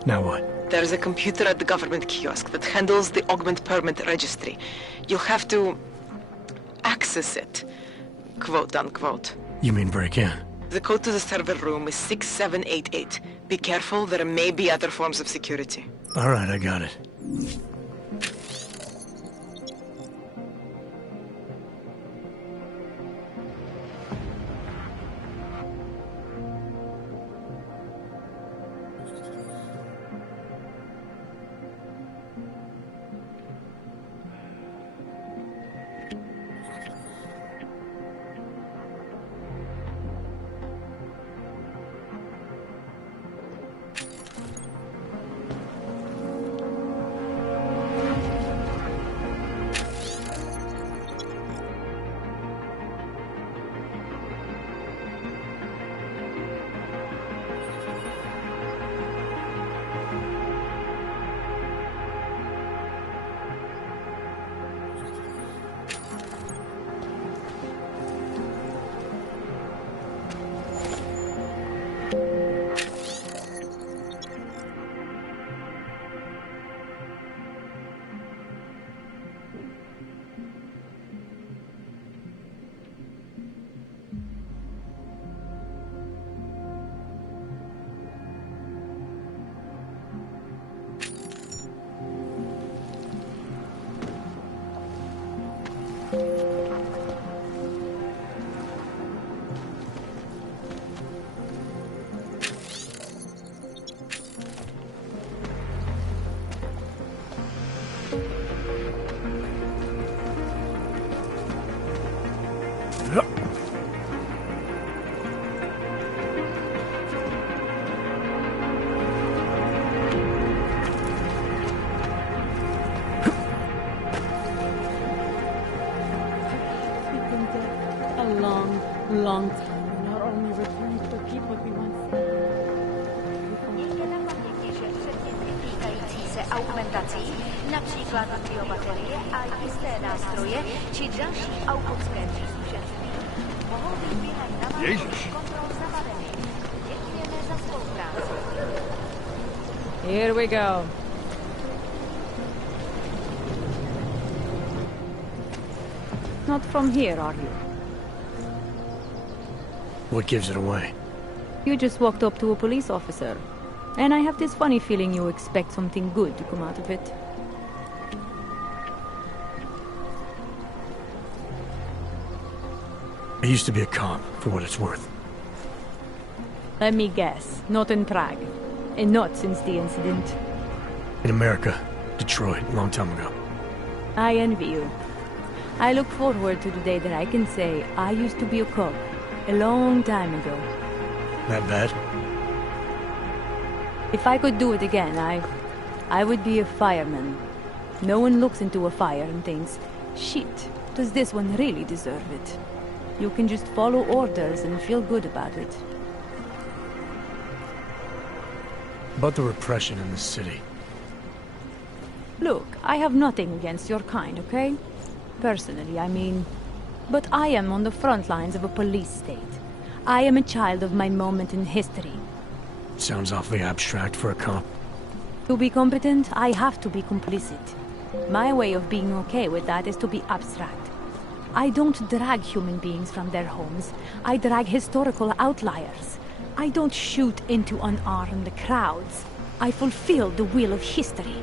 Now what? There's a computer at the government kiosk that handles the augment permit registry. You'll have to access it, quote unquote. You mean break in? The code to the server room is 6788. Be careful, there may be other forms of security. Alright, I got it. Long time. We're not only returning to the people we once Někdy na paměti, že předměty týkající se augmentací, například biobaterie a jisté nástroje, či další augotské příslušenství, mohou být během naváděných kontrol zabaveny. Děkujeme za spolupráci. Here we go. Not from here, are you? What gives it away? You just walked up to a police officer. And I have this funny feeling you expect something good to come out of it. I used to be a cop, for what it's worth. Let me guess, not in Prague. And not since the incident. In America. Detroit, a long time ago. I envy you. I look forward to the day that I can say I used to be a cop. A long time ago. That bad? If I could do it again, I would be a fireman. No one looks into a fire and thinks, shit, does this one really deserve it? You can just follow orders and feel good about it. About the repression in this city. Look, I have nothing against your kind, okay? Personally, I mean. But I am on the front lines of a police state. I am a child of my moment in history. Sounds awfully abstract for a cop. To be competent, I have to be complicit. My way of being okay with that is to be abstract. I don't drag human beings from their homes. I drag historical outliers. I don't shoot into unarmed crowds. I fulfill the will of history.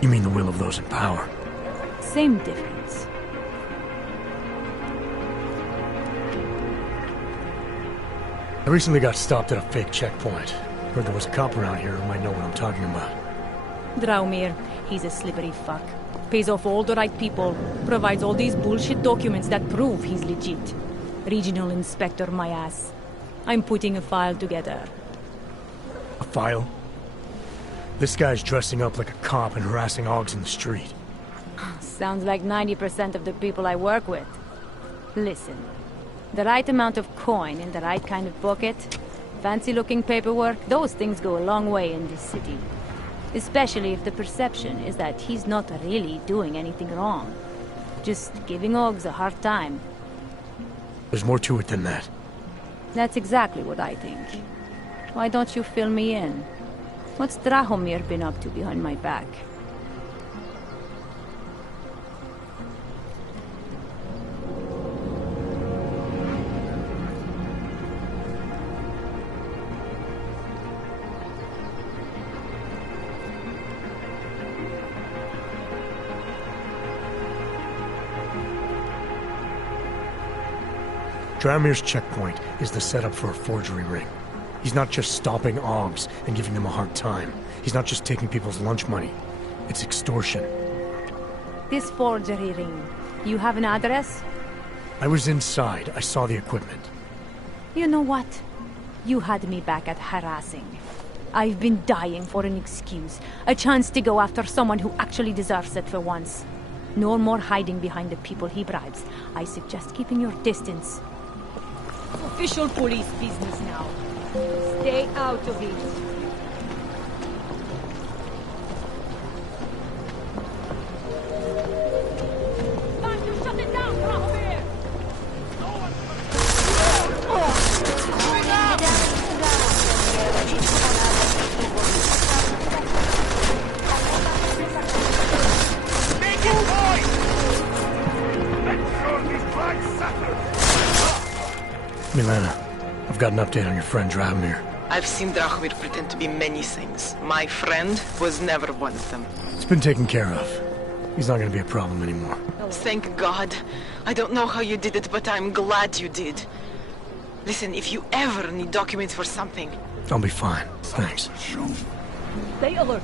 You mean the will of those in power? Same difference. I recently got stopped at a fake checkpoint. Heard there was a cop around here who might know what I'm talking about. Draumir, he's a slippery fuck. Pays off all the right people. Provides all these bullshit documents that prove he's legit. Regional inspector, my ass. I'm putting a file together. A file? This guy's dressing up like a cop and harassing Augs in the street. Sounds like 90% of the people I work with. Listen, the right amount of coin in the right kind of pocket, fancy-looking paperwork, those things go a long way in this city. Especially if the perception is that he's not really doing anything wrong. Just giving Augs a hard time. There's more to it than that. That's exactly what I think. Why don't you fill me in? What's Drahomir been up to behind my back? Draumir's checkpoint is the setup for a forgery ring. He's not just stopping Augs and giving them a hard time. He's not just taking people's lunch money. It's extortion. This forgery ring, you have an address? I was inside. I saw the equipment. You know what? You had me back at harassing. I've been dying for an excuse. A chance to go after someone who actually deserves it for once. No more hiding behind the people he bribes. I suggest keeping your distance. Official police business now. Stay out of it. Time to shut it down, Drahomir! Make it point! Make sure these flags settle! Milena, I've got an update on your friend Drahomir. I've seen Drahomir pretend to be many things. My friend was never one of them. It's been taken care of. He's not going to be a problem anymore. Thank God. I don't know how you did it, but I'm glad you did. Listen, if you ever need documents for something... I'll be fine. Thanks. Stay alert.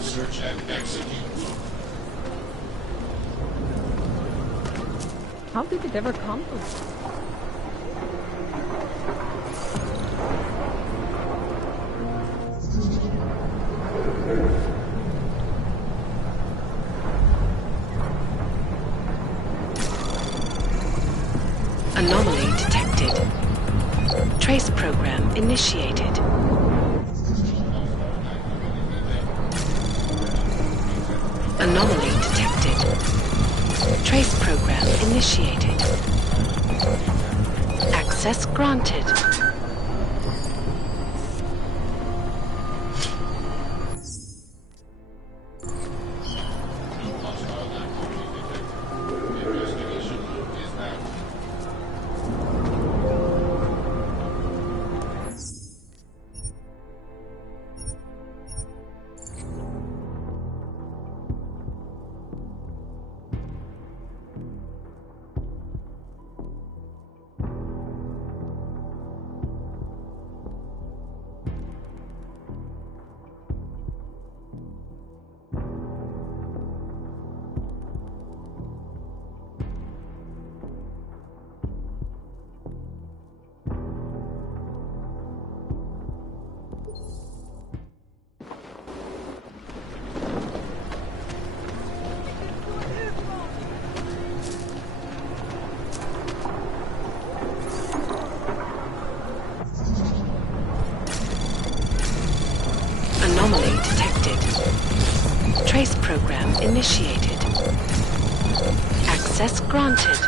Search and execute. How did it ever come to this? Anomaly detected. Trace program initiated. Anomaly detected. Trace program initiated. Access granted. Anomaly detected. Trace program initiated. Access granted.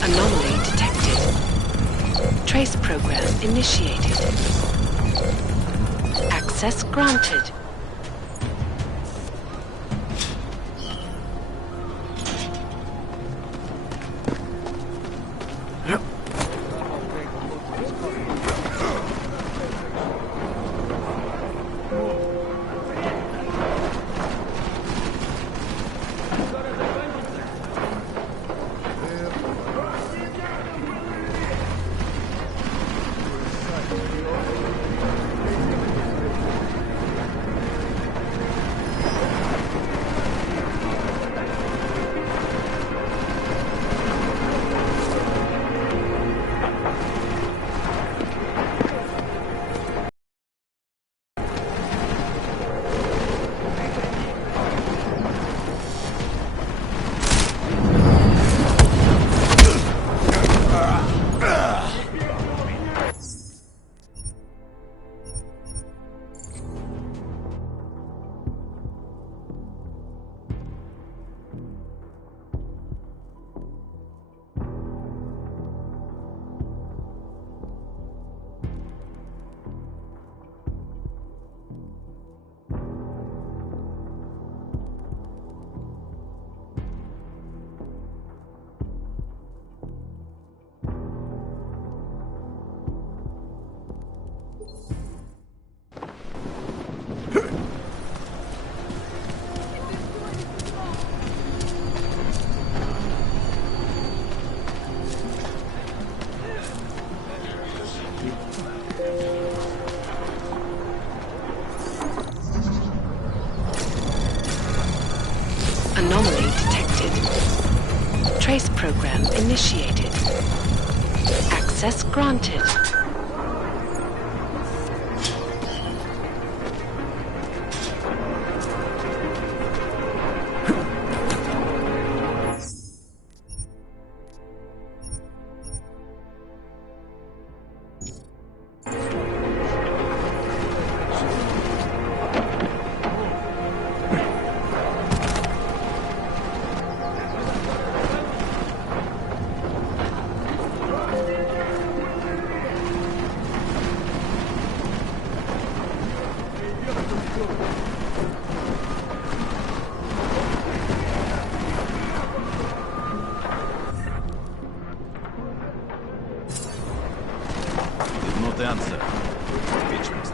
Anomaly detected. Trace program initiated. Access granted. Anomaly detected. Trace program initiated. Access granted. Did not answer. Speechless.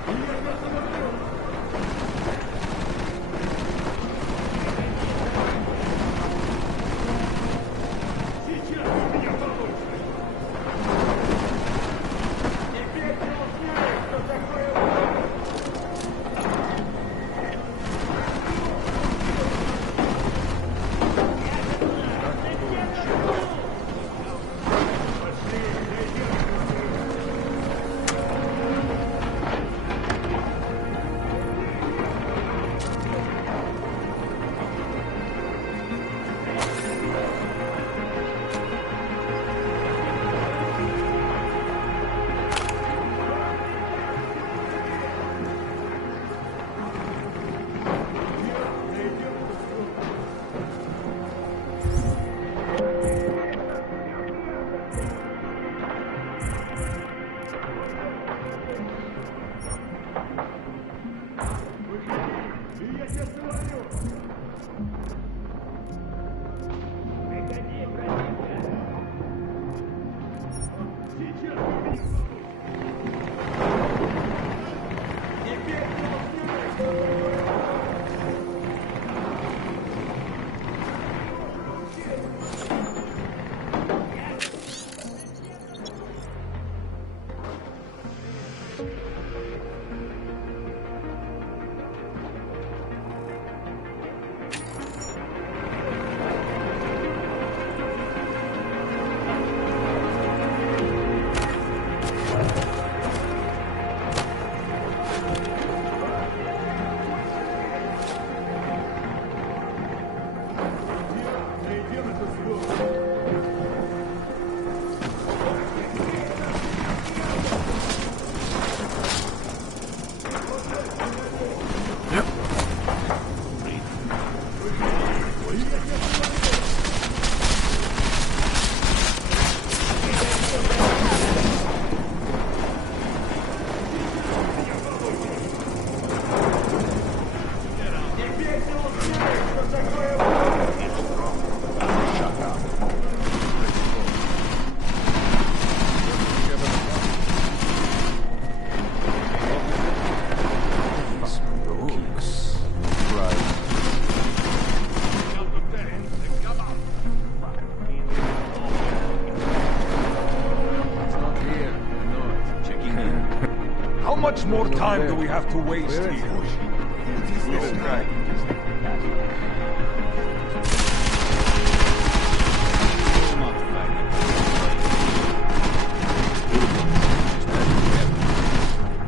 How much more time do we have to waste here?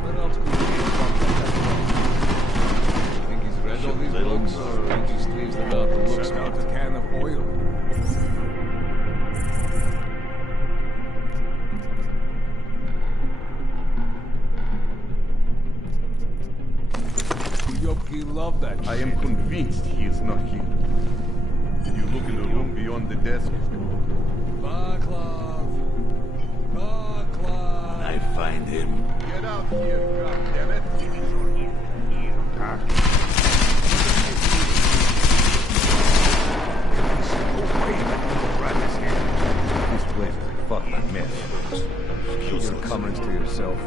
Where else could we get think he's read all these books, or he just leaves them out and looks out a can of oil. Yoki loved that shit. I am convinced he is not here. Did you look in the room beyond the desk? Vaclav! Vaclav! I find him. Get out here, goddammit! This place is a fucking mess. Keep your comments to yourself.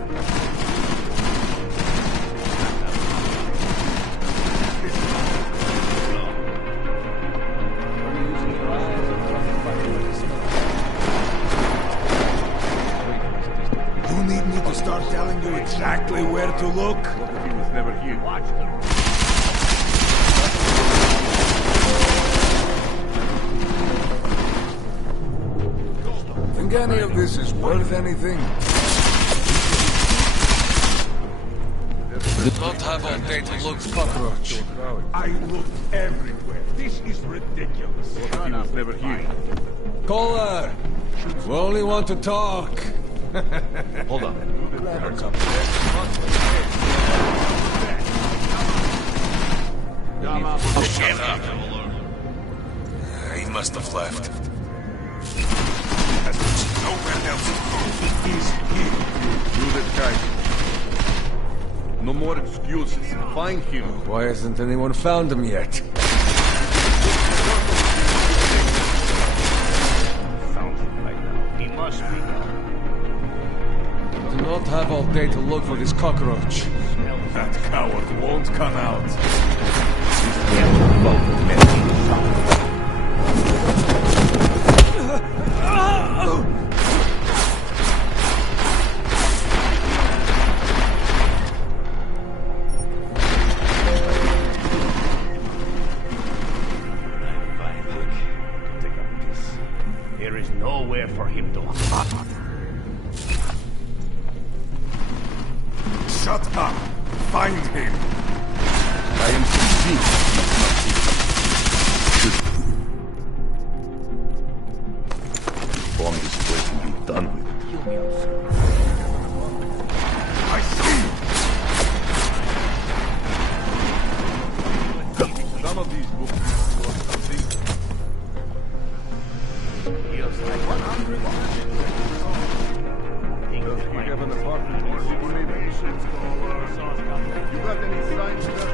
You need me to start telling you exactly where to look? What if he was never here? Watch them. any of this is worth anything? Don't have all day to look cockroach. I looked everywhere. This is ridiculous. He was never here. Kohler! We only want to talk. Hold on. Shut up. He must have left. Nowhere else to go. He's here. Do the guy. No more excuses. Find him. Why hasn't anyone found him yet? Sounds like now. He must be now. Do not have all day to look for this cockroach. That coward won't come out. There is nowhere for him to hide. Shut up! Find him! I am confused. Bomb this place and be done with it. I see! Some of these books are something. Feels like 100 Does he have an apartment in City Maybe? You got any signs of that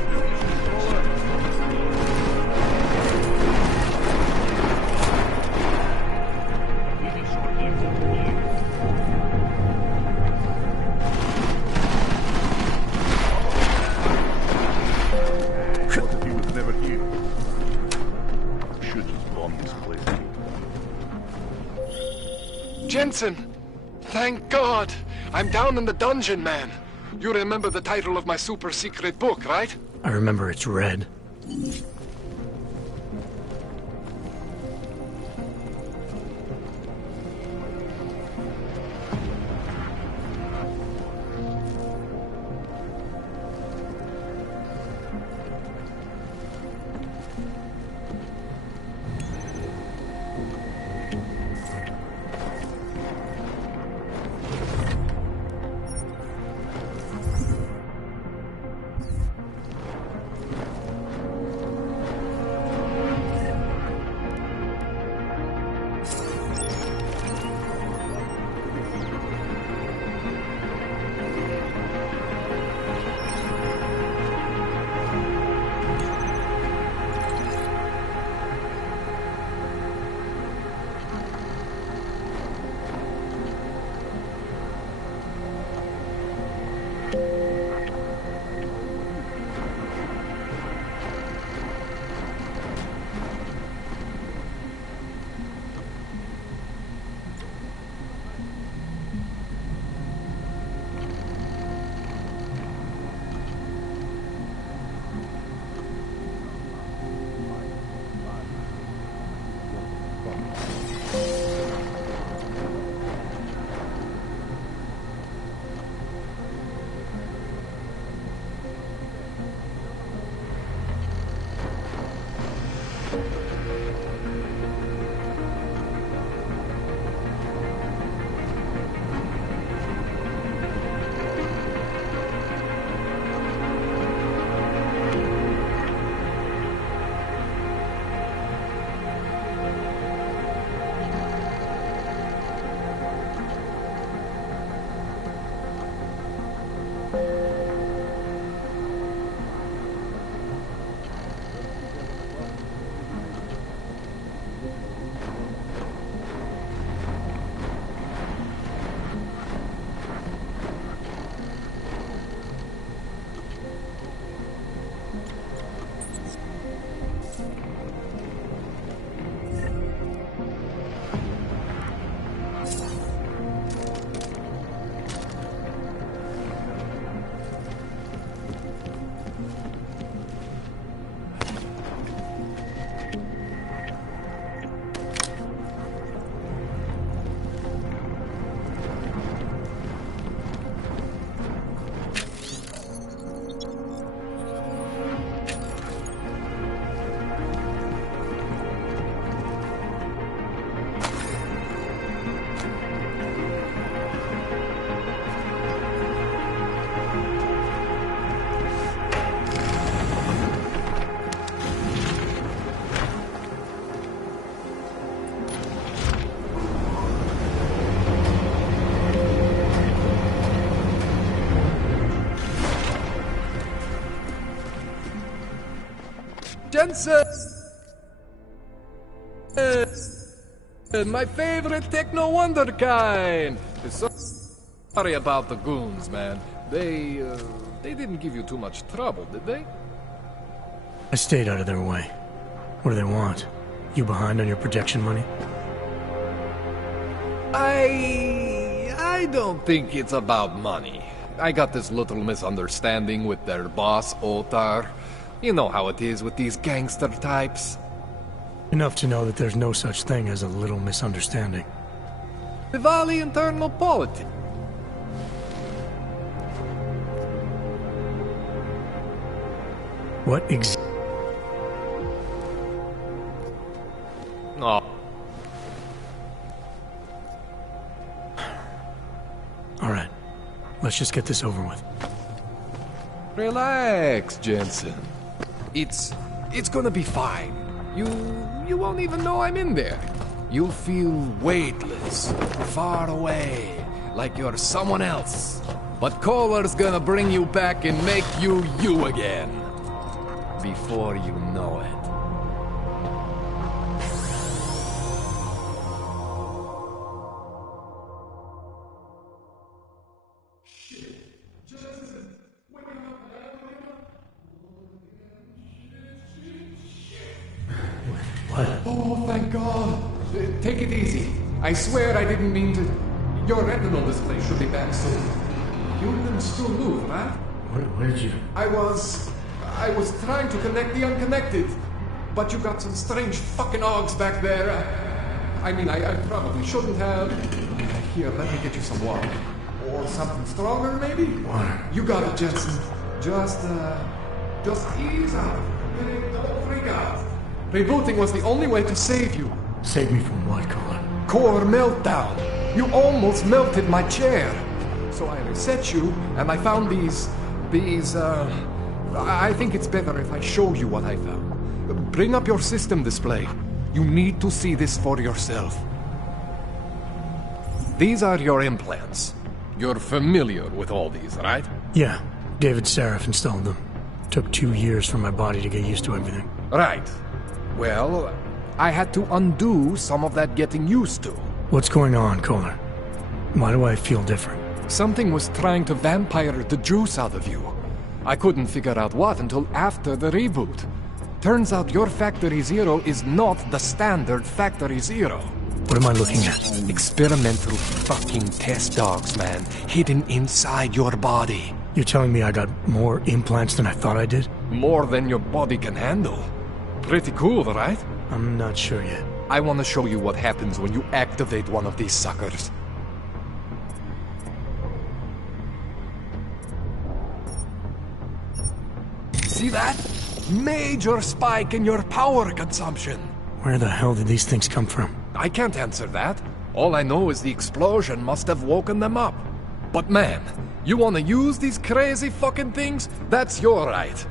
What if he was never here? Should just bomb this place. Jensen! Thank God! I'm down in the dungeon, man. You remember the title of my super secret book, right? I remember it's red. Jensen! My favorite techno wonderkind! Sorry about the goons, man. They didn't give you too much trouble, did they? I stayed out of their way. What do they want? You behind on your protection money? I don't think it's about money. I got this little misunderstanding with their boss, Otar. You know how it is with these gangster types. Enough to know that there's no such thing as a little misunderstanding. Diwali internal politics. What Oh. All right. Let's just get this over with. Relax, Jensen. It's gonna be fine. You won't even know I'm in there. You'll feel weightless, far away, like you're someone else. But Kohler's gonna bring you back and make you you again. Before you know it. What? Oh, thank God. Take it easy. I swear I didn't mean to. Your retinal display should be back soon. You can still move, right? Where did you... I was trying to connect the unconnected. But you got some strange fucking Augs back there. I probably shouldn't have. Here, let me get you some water. Or something stronger, maybe? Water. You got it, Jensen. Just ease up. Don't freak out. Rebooting was the only way to save you. Save me from what, Kohler? Core meltdown. You almost melted my chair. So I reset you, and I found these... I think it's better if I show you what I found. Bring up your system display. You need to see this for yourself. These are your implants. You're familiar with all these, right? Yeah. David Sarif installed them. Took 2 years for my body to get used to everything. Right. Well, I had to undo some of that getting used to. What's going on, Kohler? Why do I feel different? Something was trying to vampire the juice out of you. I couldn't figure out what until after the reboot. Turns out your Factory Zero is not the standard Factory Zero. What am I looking at? Experimental fucking test dogs, man. Hidden inside your body. You're telling me I got more implants than I thought I did? More than your body can handle. Pretty cool, right? I'm not sure yet. I want to show you what happens when you activate one of these suckers. See that? Major spike in your power consumption. Where the hell did these things come from? I can't answer that. All I know is the explosion must have woken them up. But man, you want to use these crazy fucking things? That's your right.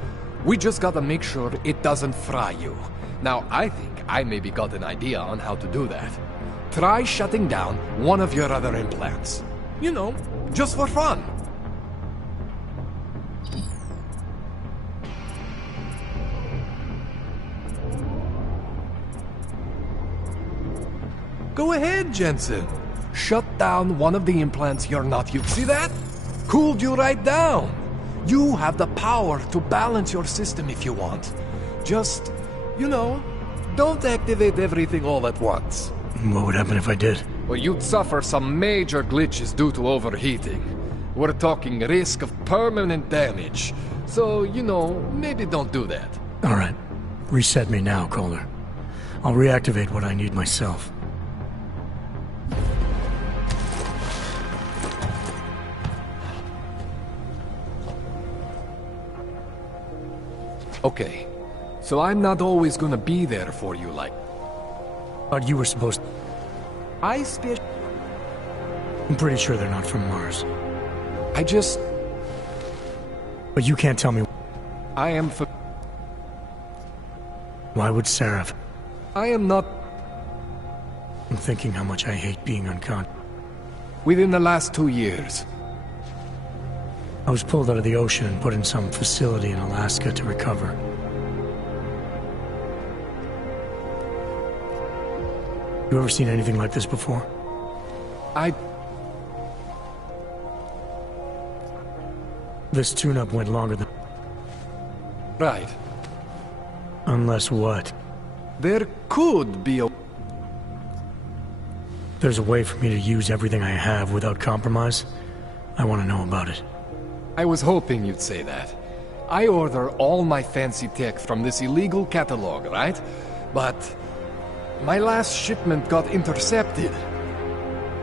We just gotta make sure it doesn't fry you. Now, I think I maybe got an idea on how to do that. Try shutting down one of your other implants. You know, just for fun. Go ahead, Jensen. Shut down one of the implants you're not using. See that? Cooled you right down. You have the power to balance your system if you want. Just, you know, don't activate everything all at once. What would happen if I did? Well, you'd suffer some major glitches due to overheating. We're talking risk of permanent damage. So, you know, maybe don't do that. All right. Reset me now, Kohler. I'll reactivate what I need myself. Okay, so I'm not always gonna be there for you like... But you were supposed to... I'm pretty sure they're not from Mars. I just... But you can't tell me... I am Why would Sarif... I am not... I'm thinking how much I hate being unconscious. Within the last 2 years. I was pulled out of the ocean and put in some facility in Alaska to recover. You ever seen anything like this before? This tune-up went longer than... Right. Unless what? There could be a... There's a way for me to use everything I have without compromise. I want to know about it. I was hoping you'd say that. I order all my fancy tech from this illegal catalog, right? But my last shipment got intercepted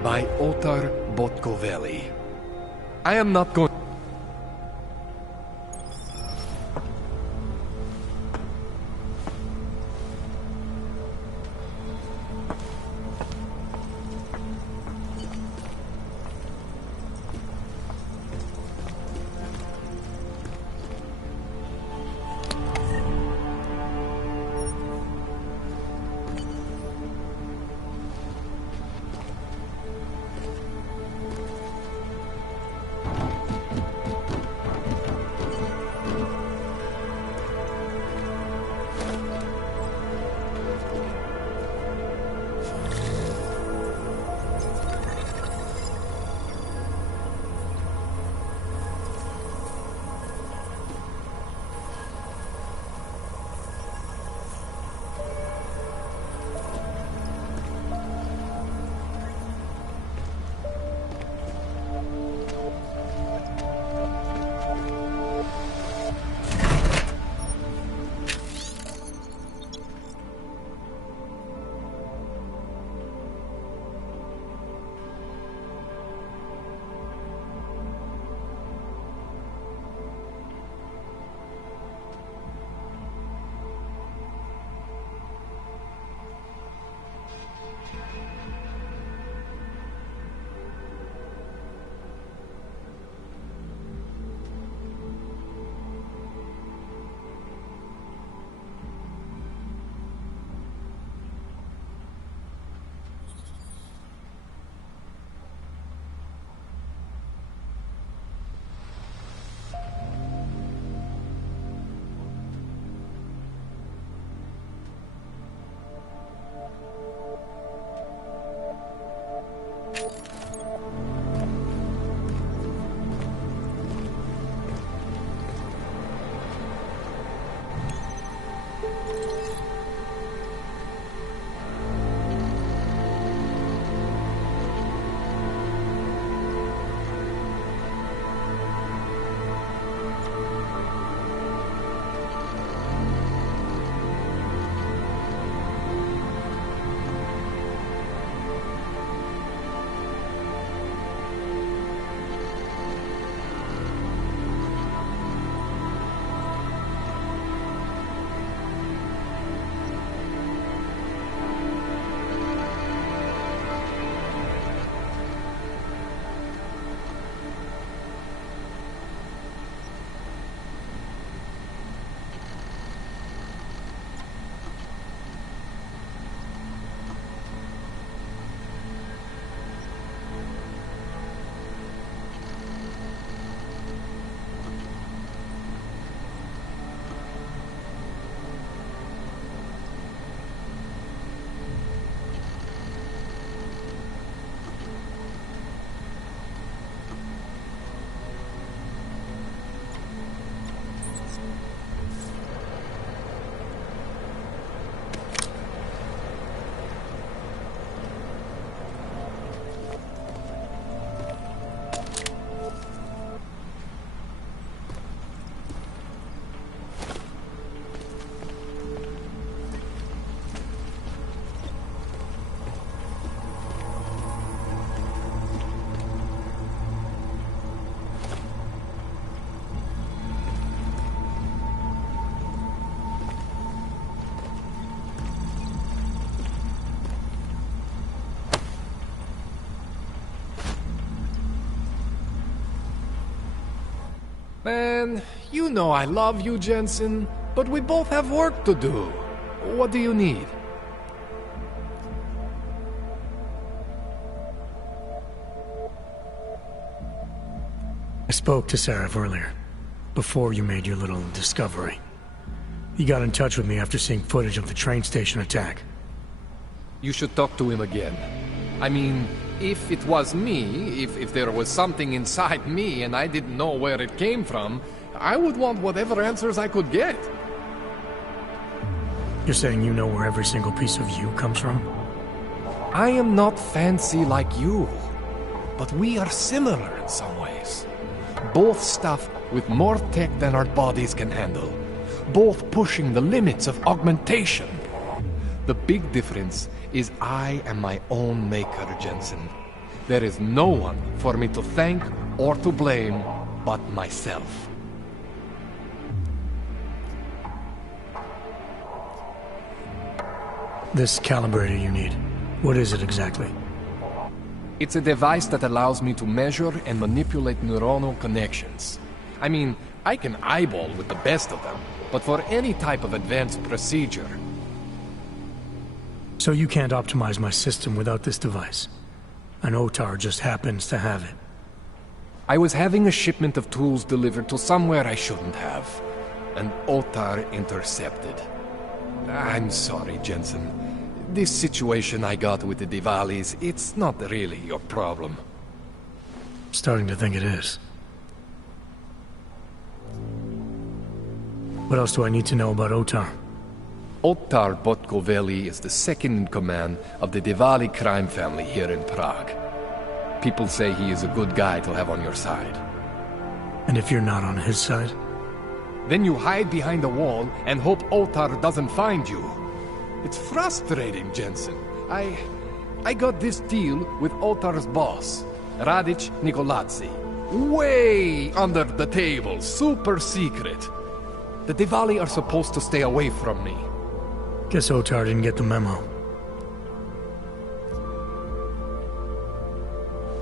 by Otar Botkoveli. I am not going... Man, you know I love you, Jensen, but we both have work to do. What do you need? I spoke to Sarif earlier, before you made your little discovery. He got in touch with me after seeing footage of the train station attack. You should talk to him again. I mean, if it was me, if there was something inside me and I didn't know where it came from, I would want whatever answers I could get. You're saying you know where every single piece of you comes from? I am not fancy like you, but we are similar in some ways. Both stuff with more tech than our bodies can handle. Both pushing the limits of augmentation. The big difference is I am my own maker, Jensen. There is no one for me to thank or to blame but myself. This calibrator you need, what is it exactly? It's a device that allows me to measure and manipulate neuronal connections. I mean, I can eyeball with the best of them, but for any type of advanced procedure... So you can't optimize my system without this device? An OTAR just happens to have it. I was having a shipment of tools delivered to somewhere I shouldn't have. An OTAR intercepted. I'm sorry, Jensen. This situation I got with the Diwalis, it's not really your problem. Starting to think it is. What else do I need to know about OTAR? Otar Botkoveli is the second in command of the Diwali crime family here in Prague. People say he is a good guy to have on your side. And if you're not on his side? Then you hide behind a wall and hope Otar doesn't find you. It's frustrating, Jensen. I got this deal with Otar's boss, Radic Nikoladze. Way under the table, super secret. The Diwali are supposed to stay away from me. Guess Otar didn't get the memo.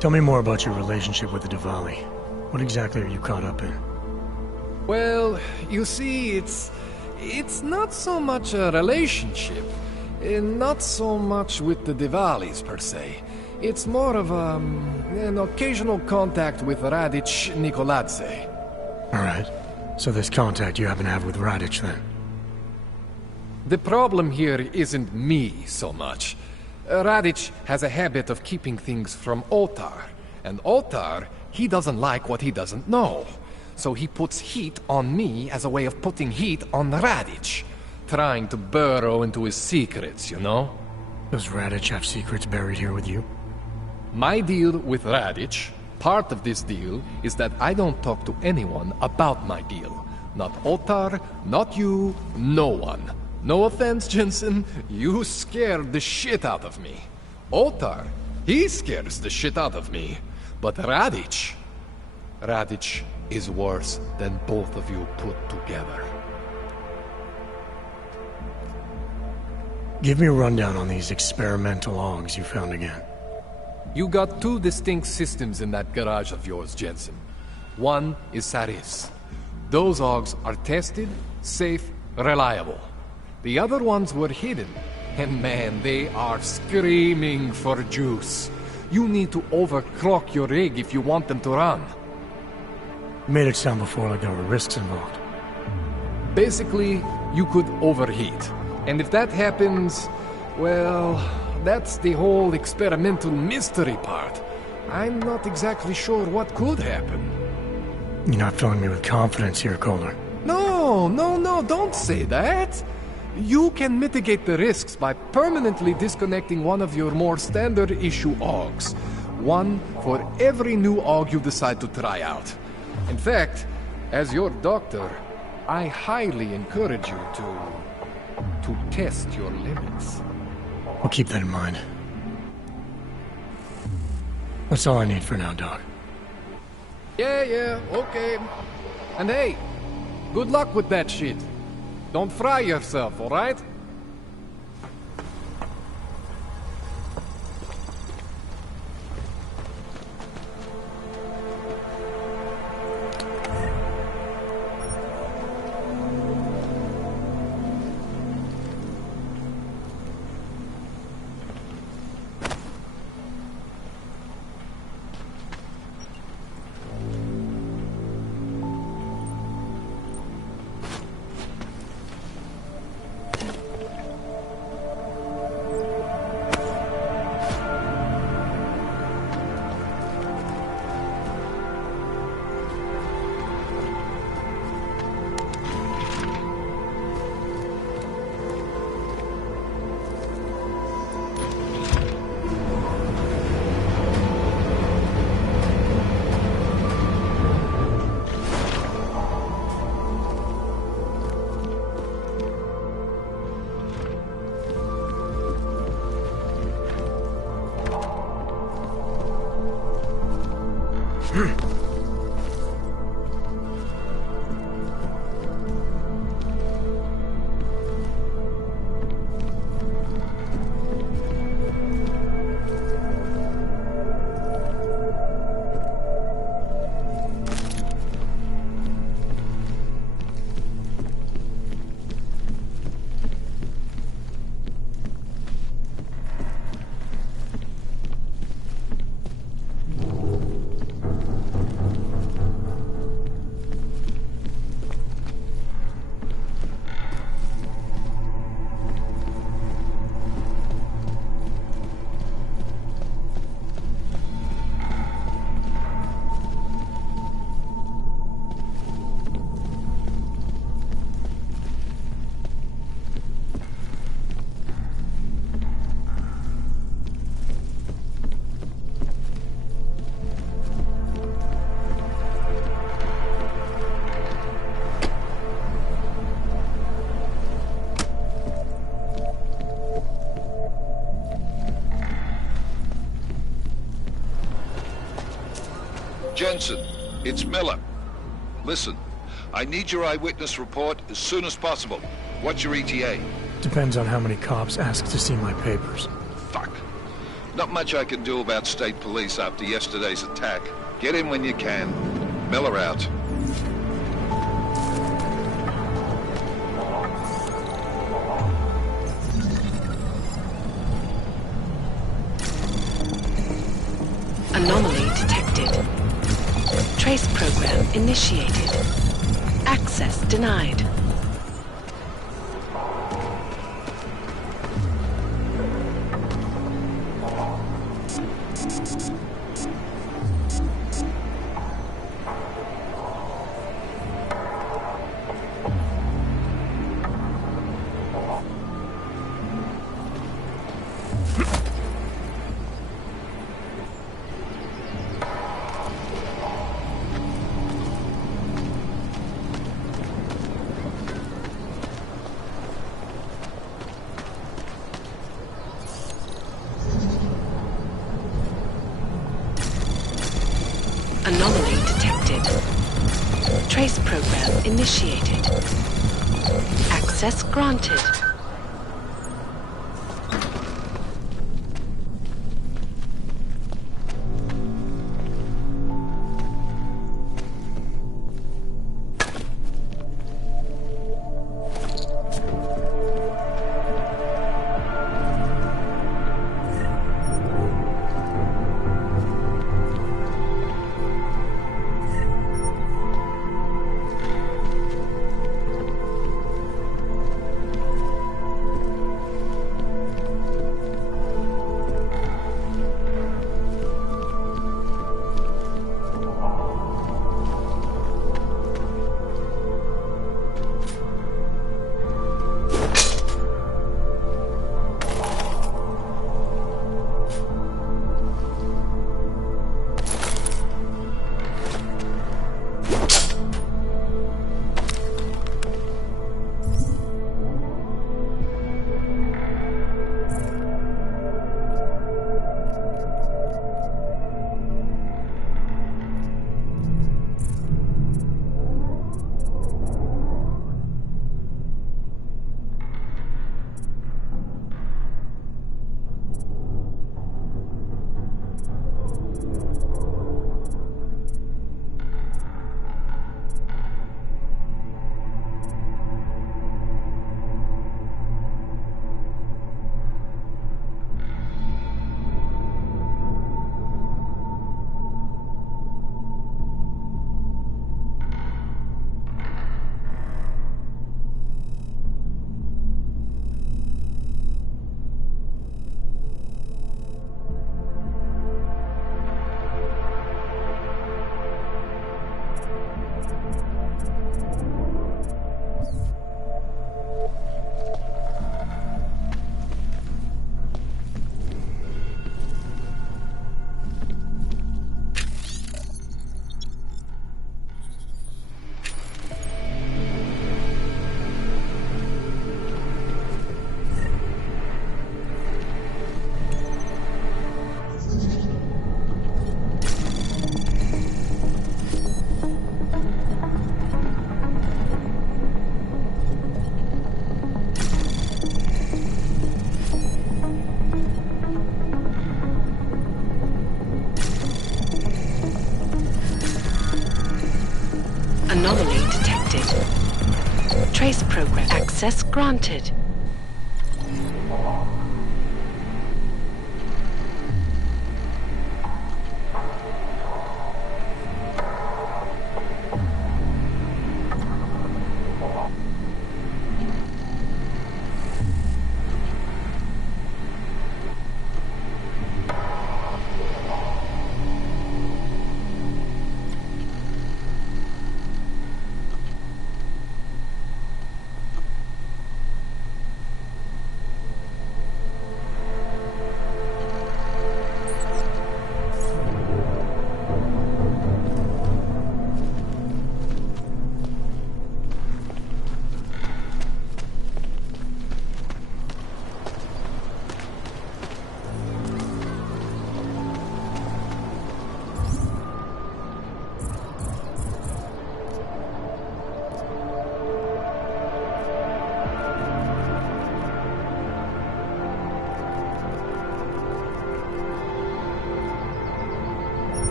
Tell me more about your relationship with the Diwali. What exactly are you caught up in? Well, you see, it's not so much a relationship. Not so much with the Diwalis, per se. It's more of an occasional contact with Radic Nikoladze. Alright. So this contact you happen to have with Radic, then? The problem here isn't me so much. Radic has a habit of keeping things from Otar. And Otar, he doesn't like what he doesn't know. So he puts heat on me as a way of putting heat on Radic. Trying to burrow into his secrets, you know? Does Radic have secrets buried here with you? My deal with Radic, part of this deal, is that I don't talk to anyone about my deal. Not Otar, not you, no one. No offense, Jensen, you scared the shit out of me. Otar, he scares the shit out of me. But Radic is worse than both of you put together. Give me a rundown on these experimental Augs you found again. You got two distinct systems in that garage of yours, Jensen. One is Saris. Those Augs are tested, safe, reliable. The other ones were hidden, and man, they are screaming for juice. You need to overclock your rig if you want them to run. You made it sound before like there were risks involved. Basically, you could overheat. And if that happens, well, that's the whole experimental mystery part. I'm not exactly sure what could happen. You're not filling me with confidence here, Kohler. No, don't say that. You can mitigate the risks by permanently disconnecting one of your more standard issue Augs. One for every new Aug you decide to try out. In fact, as your doctor, I highly encourage you to test your limits. I'll keep that in mind. That's all I need for now, Doc. Yeah, okay. And hey, good luck with that shit. Don't fry yourself, alright? Jensen, it's Miller. Listen, I need your eyewitness report as soon as possible. What's your ETA? Depends on how many cops ask to see my papers. Fuck. Not much I can do about state police after yesterday's attack. Get in when you can. Miller out. Anomaly detected. Trace program initiated. Access denied. Anomaly detected. Trace program initiated. Access granted. program. Access granted.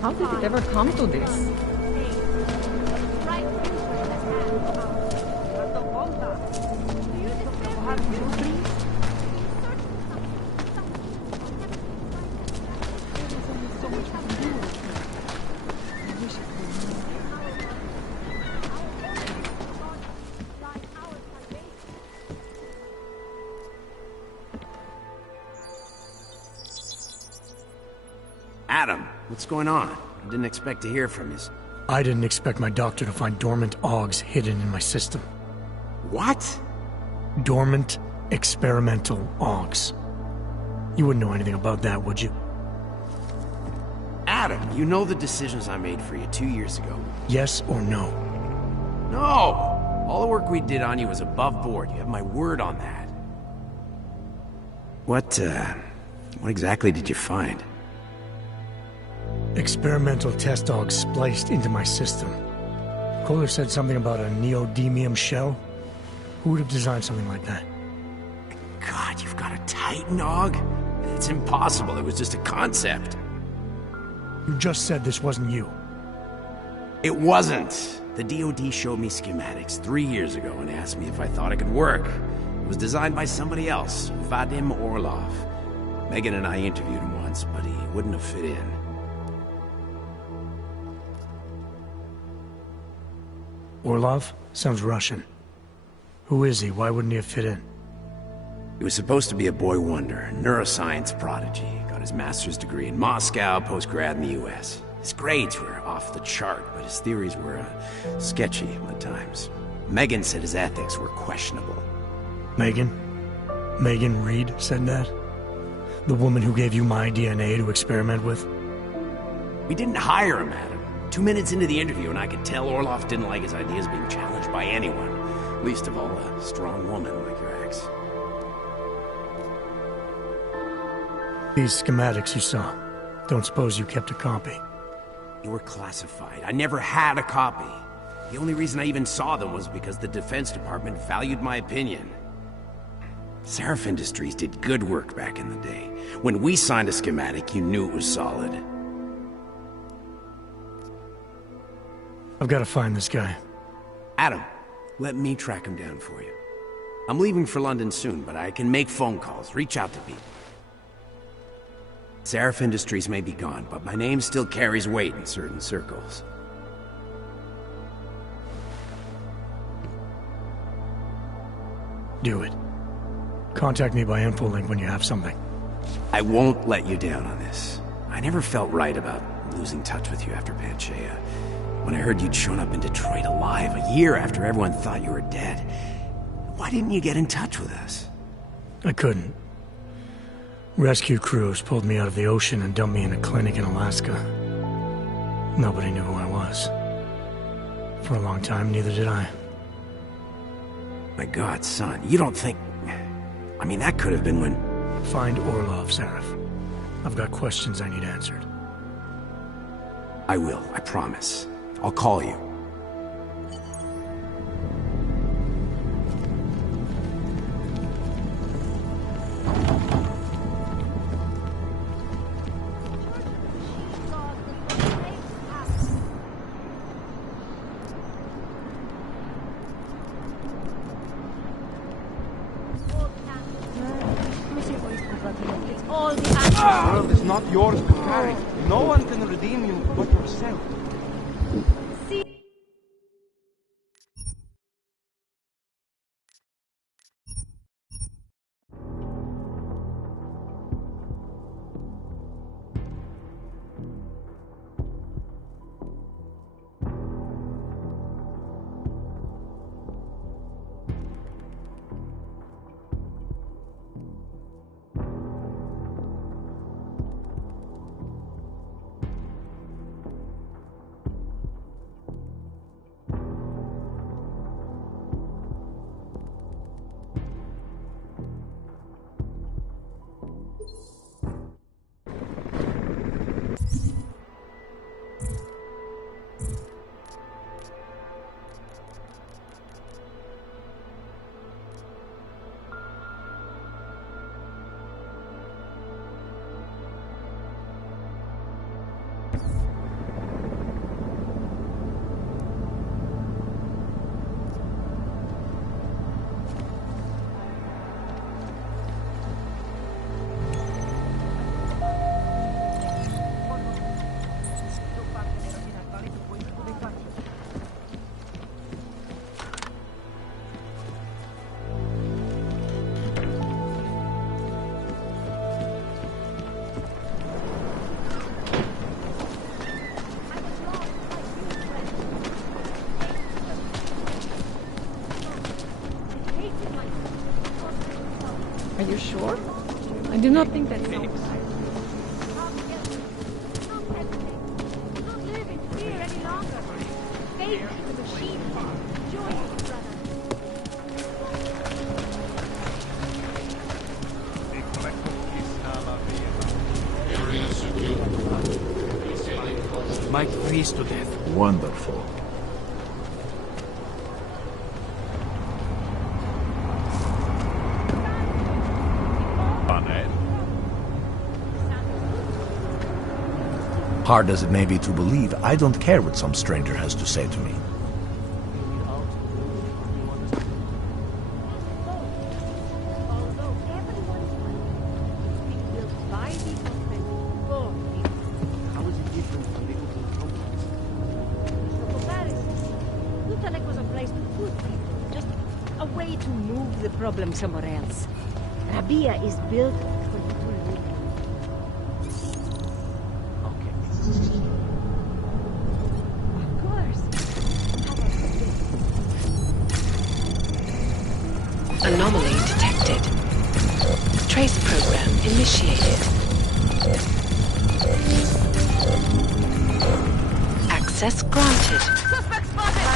How did it ever come to this? Adam, what's going on? I didn't expect to hear from you. I didn't expect my doctor to find dormant Augs hidden in my system. What? Dormant experimental Augs. You wouldn't know anything about that, would you? Adam, you know the decisions I made for you 2 years ago. Yes or no? No! All the work we did on you was above board. You have my word on that. What exactly did you find? Experimental test Augs spliced into my system. Kohler said something about a neodymium shell. Who would have designed something like that? God, you've got a Titan Aug? It's impossible. It was just a concept. You just said this wasn't you. It wasn't. The DoD showed me schematics 3 years ago and asked me if I thought it could work. It was designed by somebody else, Vadim Orlov. Megan and I interviewed him once, but he wouldn't have fit in. Orlov? Sounds Russian. Who is he? Why wouldn't he have fit in? He was supposed to be a boy wonder, neuroscience prodigy. Got his master's degree in Moscow, post-grad in the US. His grades were off the chart, but his theories were sketchy at times. Megan said his ethics were questionable. Megan? Megan Reed said that? The woman who gave you my DNA to experiment with? We didn't hire him, Adam. 2 minutes into the interview, and I could tell Orlov didn't like his ideas being challenged by anyone. Least of all, a strong woman like your ex. These schematics you saw. Don't suppose you kept a copy? They were classified. I never had a copy. The only reason I even saw them was because the Defense Department valued my opinion. Seraph Industries did good work back in the day. When we signed a schematic, you knew it was solid. I've got to find this guy. Adam, let me track him down for you. I'm leaving for London soon, but I can make phone calls, reach out to people. Seraph Industries may be gone, but my name still carries weight in certain circles. Do it. Contact me by InfoLink when you have something. I won't let you down on this. I never felt right about losing touch with you after Panchaea. When I heard you'd shown up in Detroit alive a year after everyone thought you were dead, why didn't you get in touch with us? I couldn't. Rescue crews pulled me out of the ocean and dumped me in a clinic in Alaska. Nobody knew who I was. For a long time, neither did I. My God, son, you don't think... I mean, that could have been when... Find Orlov, Sarif. I've got questions I need answered. I will, I promise. I'll call you. The world is not yours to carry. No one can redeem you but yourself. Are you sure? I do not think that's so. Might freeze to death. Wonderful. Hard as it may be to believe, I don't care what some stranger has to say to me. Problem somewhere else. Rabia is built for you to live. Okay. Of course. Anomaly detected. Trace program initiated. Access granted. Suspect spotted!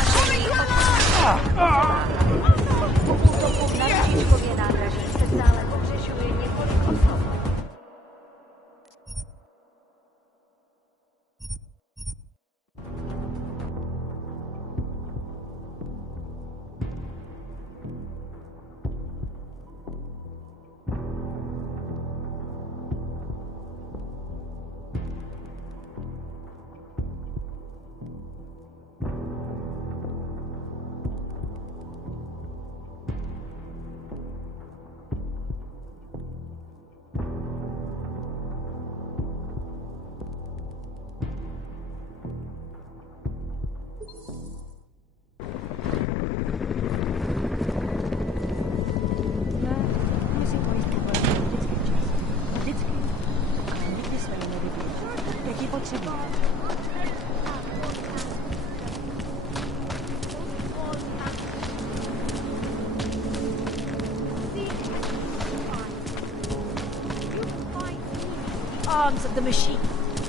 Arms of the machine.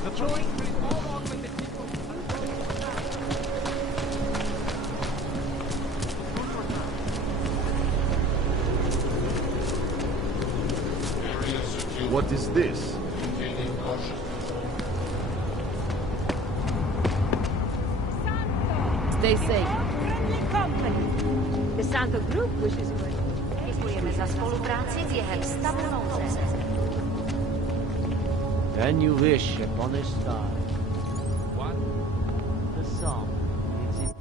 The What is this? Stay safe. The Santo Group wishes you well. Děkujeme za spolupráci s jehem stabilnou zem. Can you wish upon a star? What? The song. It's in...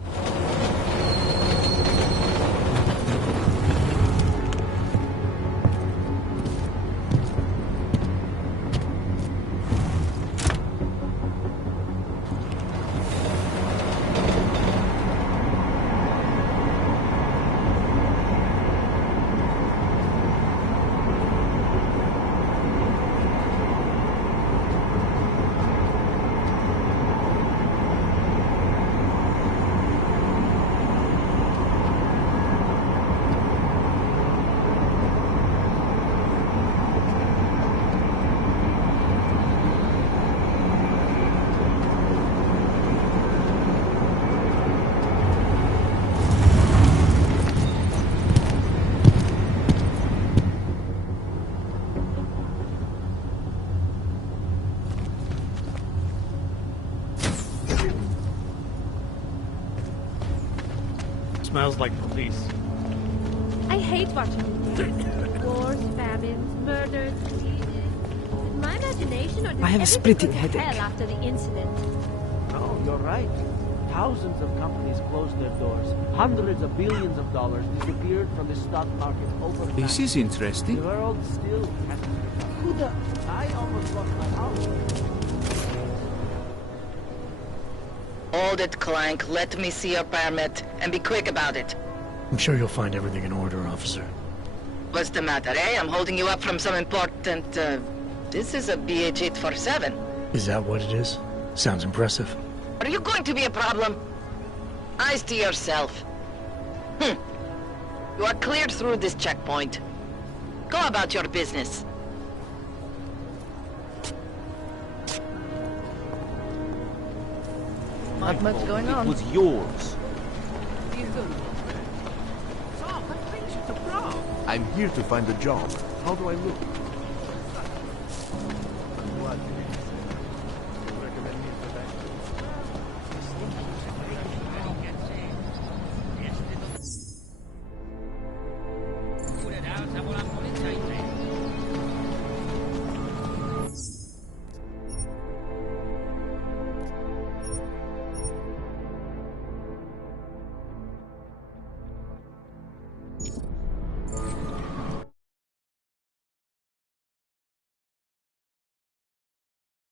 Smells like police. I hate watching wars, famines, murders, diseases. My imagination, or did I have a splitting everything go to headache. hell after the incident? No, you're right. Thousands of companies closed their doors. Hundreds of billions of dollars disappeared from the stock market overnight. This is interesting. The world still hasn't recovered. Who the... I almost lost my house. Hold it, Clank. Let me see your permit, and be quick about it. I'm sure you'll find everything in order, officer. What's the matter, eh? I'm holding you up from some important, This is a BH-847. Is that what it is? Sounds impressive. Are you going to be a problem? Eyes to yourself. You are cleared through this checkpoint. Go about your business. Not much going on. It was yours. I'm here to find a job. How do I look?